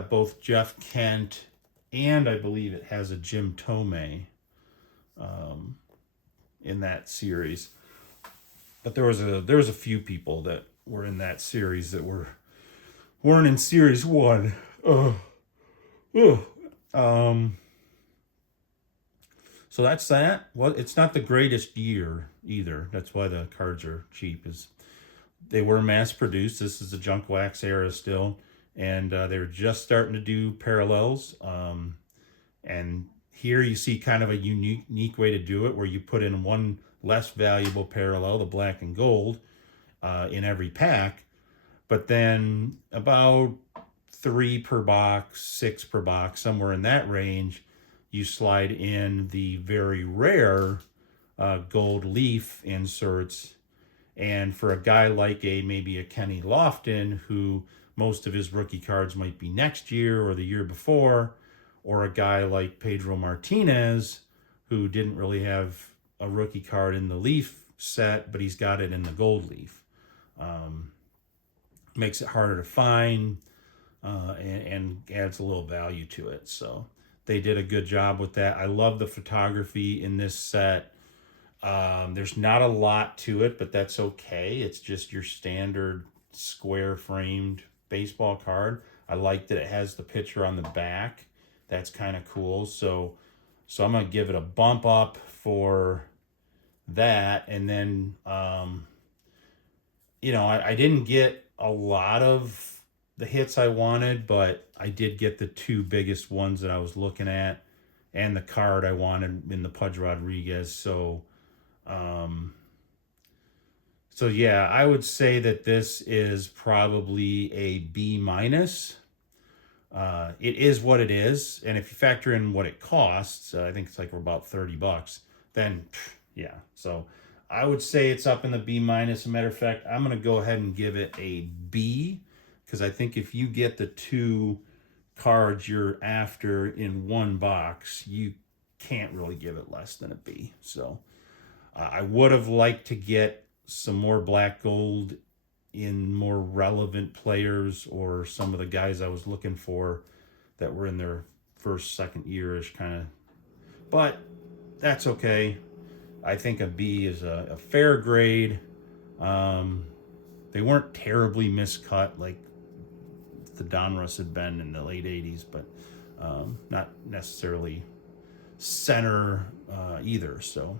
both Jeff Kent and I believe it has a Jim Thome in that series. But there was a few people that were in that series that weren't in Series 1. So that's that. Well, it's not the greatest year either. That's why the cards are cheap. Is they were mass produced. This is the junk wax era still, and they were just starting to do parallels. And here you see kind of a unique way to do it, where you put in one less valuable parallel, the black and gold, in every pack, but then about 3 per box, 6 per box, somewhere in that range, you slide in the very rare gold leaf inserts. And for a guy like maybe a Kenny Lofton, who most of his rookie cards might be next year or the year before, or a guy like Pedro Martinez, who didn't really have a rookie card in the leaf set, but he's got it in the gold leaf. Makes it harder to find and adds a little value to it. So they did a good job with that. I love the photography in this set. There's not a lot to it, but that's okay. It's just your standard square framed baseball card. I like that it has the picture on the back. That's kind of cool. So I'm gonna give it a bump up for that. And then I didn't get a lot of the hits I wanted, but I did get the two biggest ones that I was looking at, and the card I wanted in the Pudge Rodriguez. So yeah, I would say that this is probably a B minus. It is what it is, and if you factor in what it costs, I think it's like about $30. Then, yeah. So I would say it's up in the B minus. As a matter of fact, I'm gonna go ahead and give it a B, because I think if you get the two cards you're after in one box, you can't really give it less than a B. So I would have liked to get some more black gold in more relevant players, or some of the guys I was looking for that were in their first, second year-ish kind of. But that's okay. I think a B is a fair grade. They weren't terribly miscut like the Donruss had been in the late 80s, but not necessarily center either. So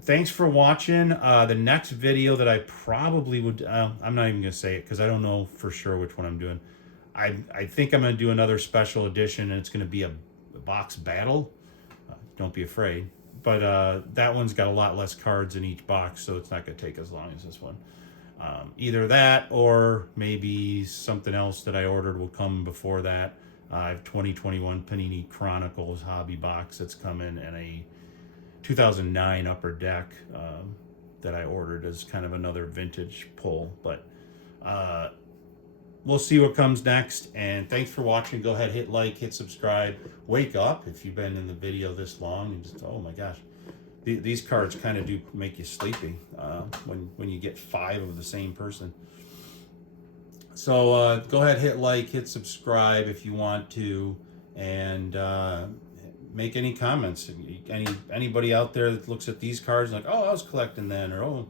thanks for watching. The next video that I probably would, I'm not even going to say it because I don't know for sure which one I'm doing. I think I'm going to do another special edition, and it's going to be a box battle. Don't be afraid. But that one's got a lot less cards in each box, so it's not going to take as long as this one. Either that, or maybe something else that I ordered will come before that. I have 2021 Panini Chronicles hobby box that's coming, and a 2009 Upper Deck that I ordered as kind of another vintage pull. But we'll see what comes next. And thanks for watching. Go ahead, hit like, hit subscribe. Wake up if you've been in the video this long and just, oh my gosh. These cards kind of do make you sleepy when you get 5 of the same person. So go ahead, hit like, hit subscribe if you want to, and make any comments. Anybody out there that looks at these cards like, oh, I was collecting then, or oh,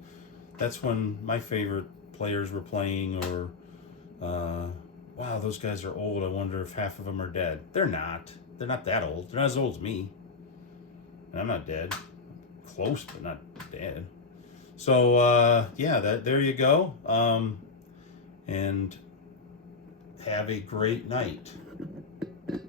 that's when my favorite players were playing, or wow, those guys are old. I wonder if half of them are dead. They're not. They're not that old. They're not as old as me. And I'm not dead. Close, but not dead. So yeah, there you go. And have a great night.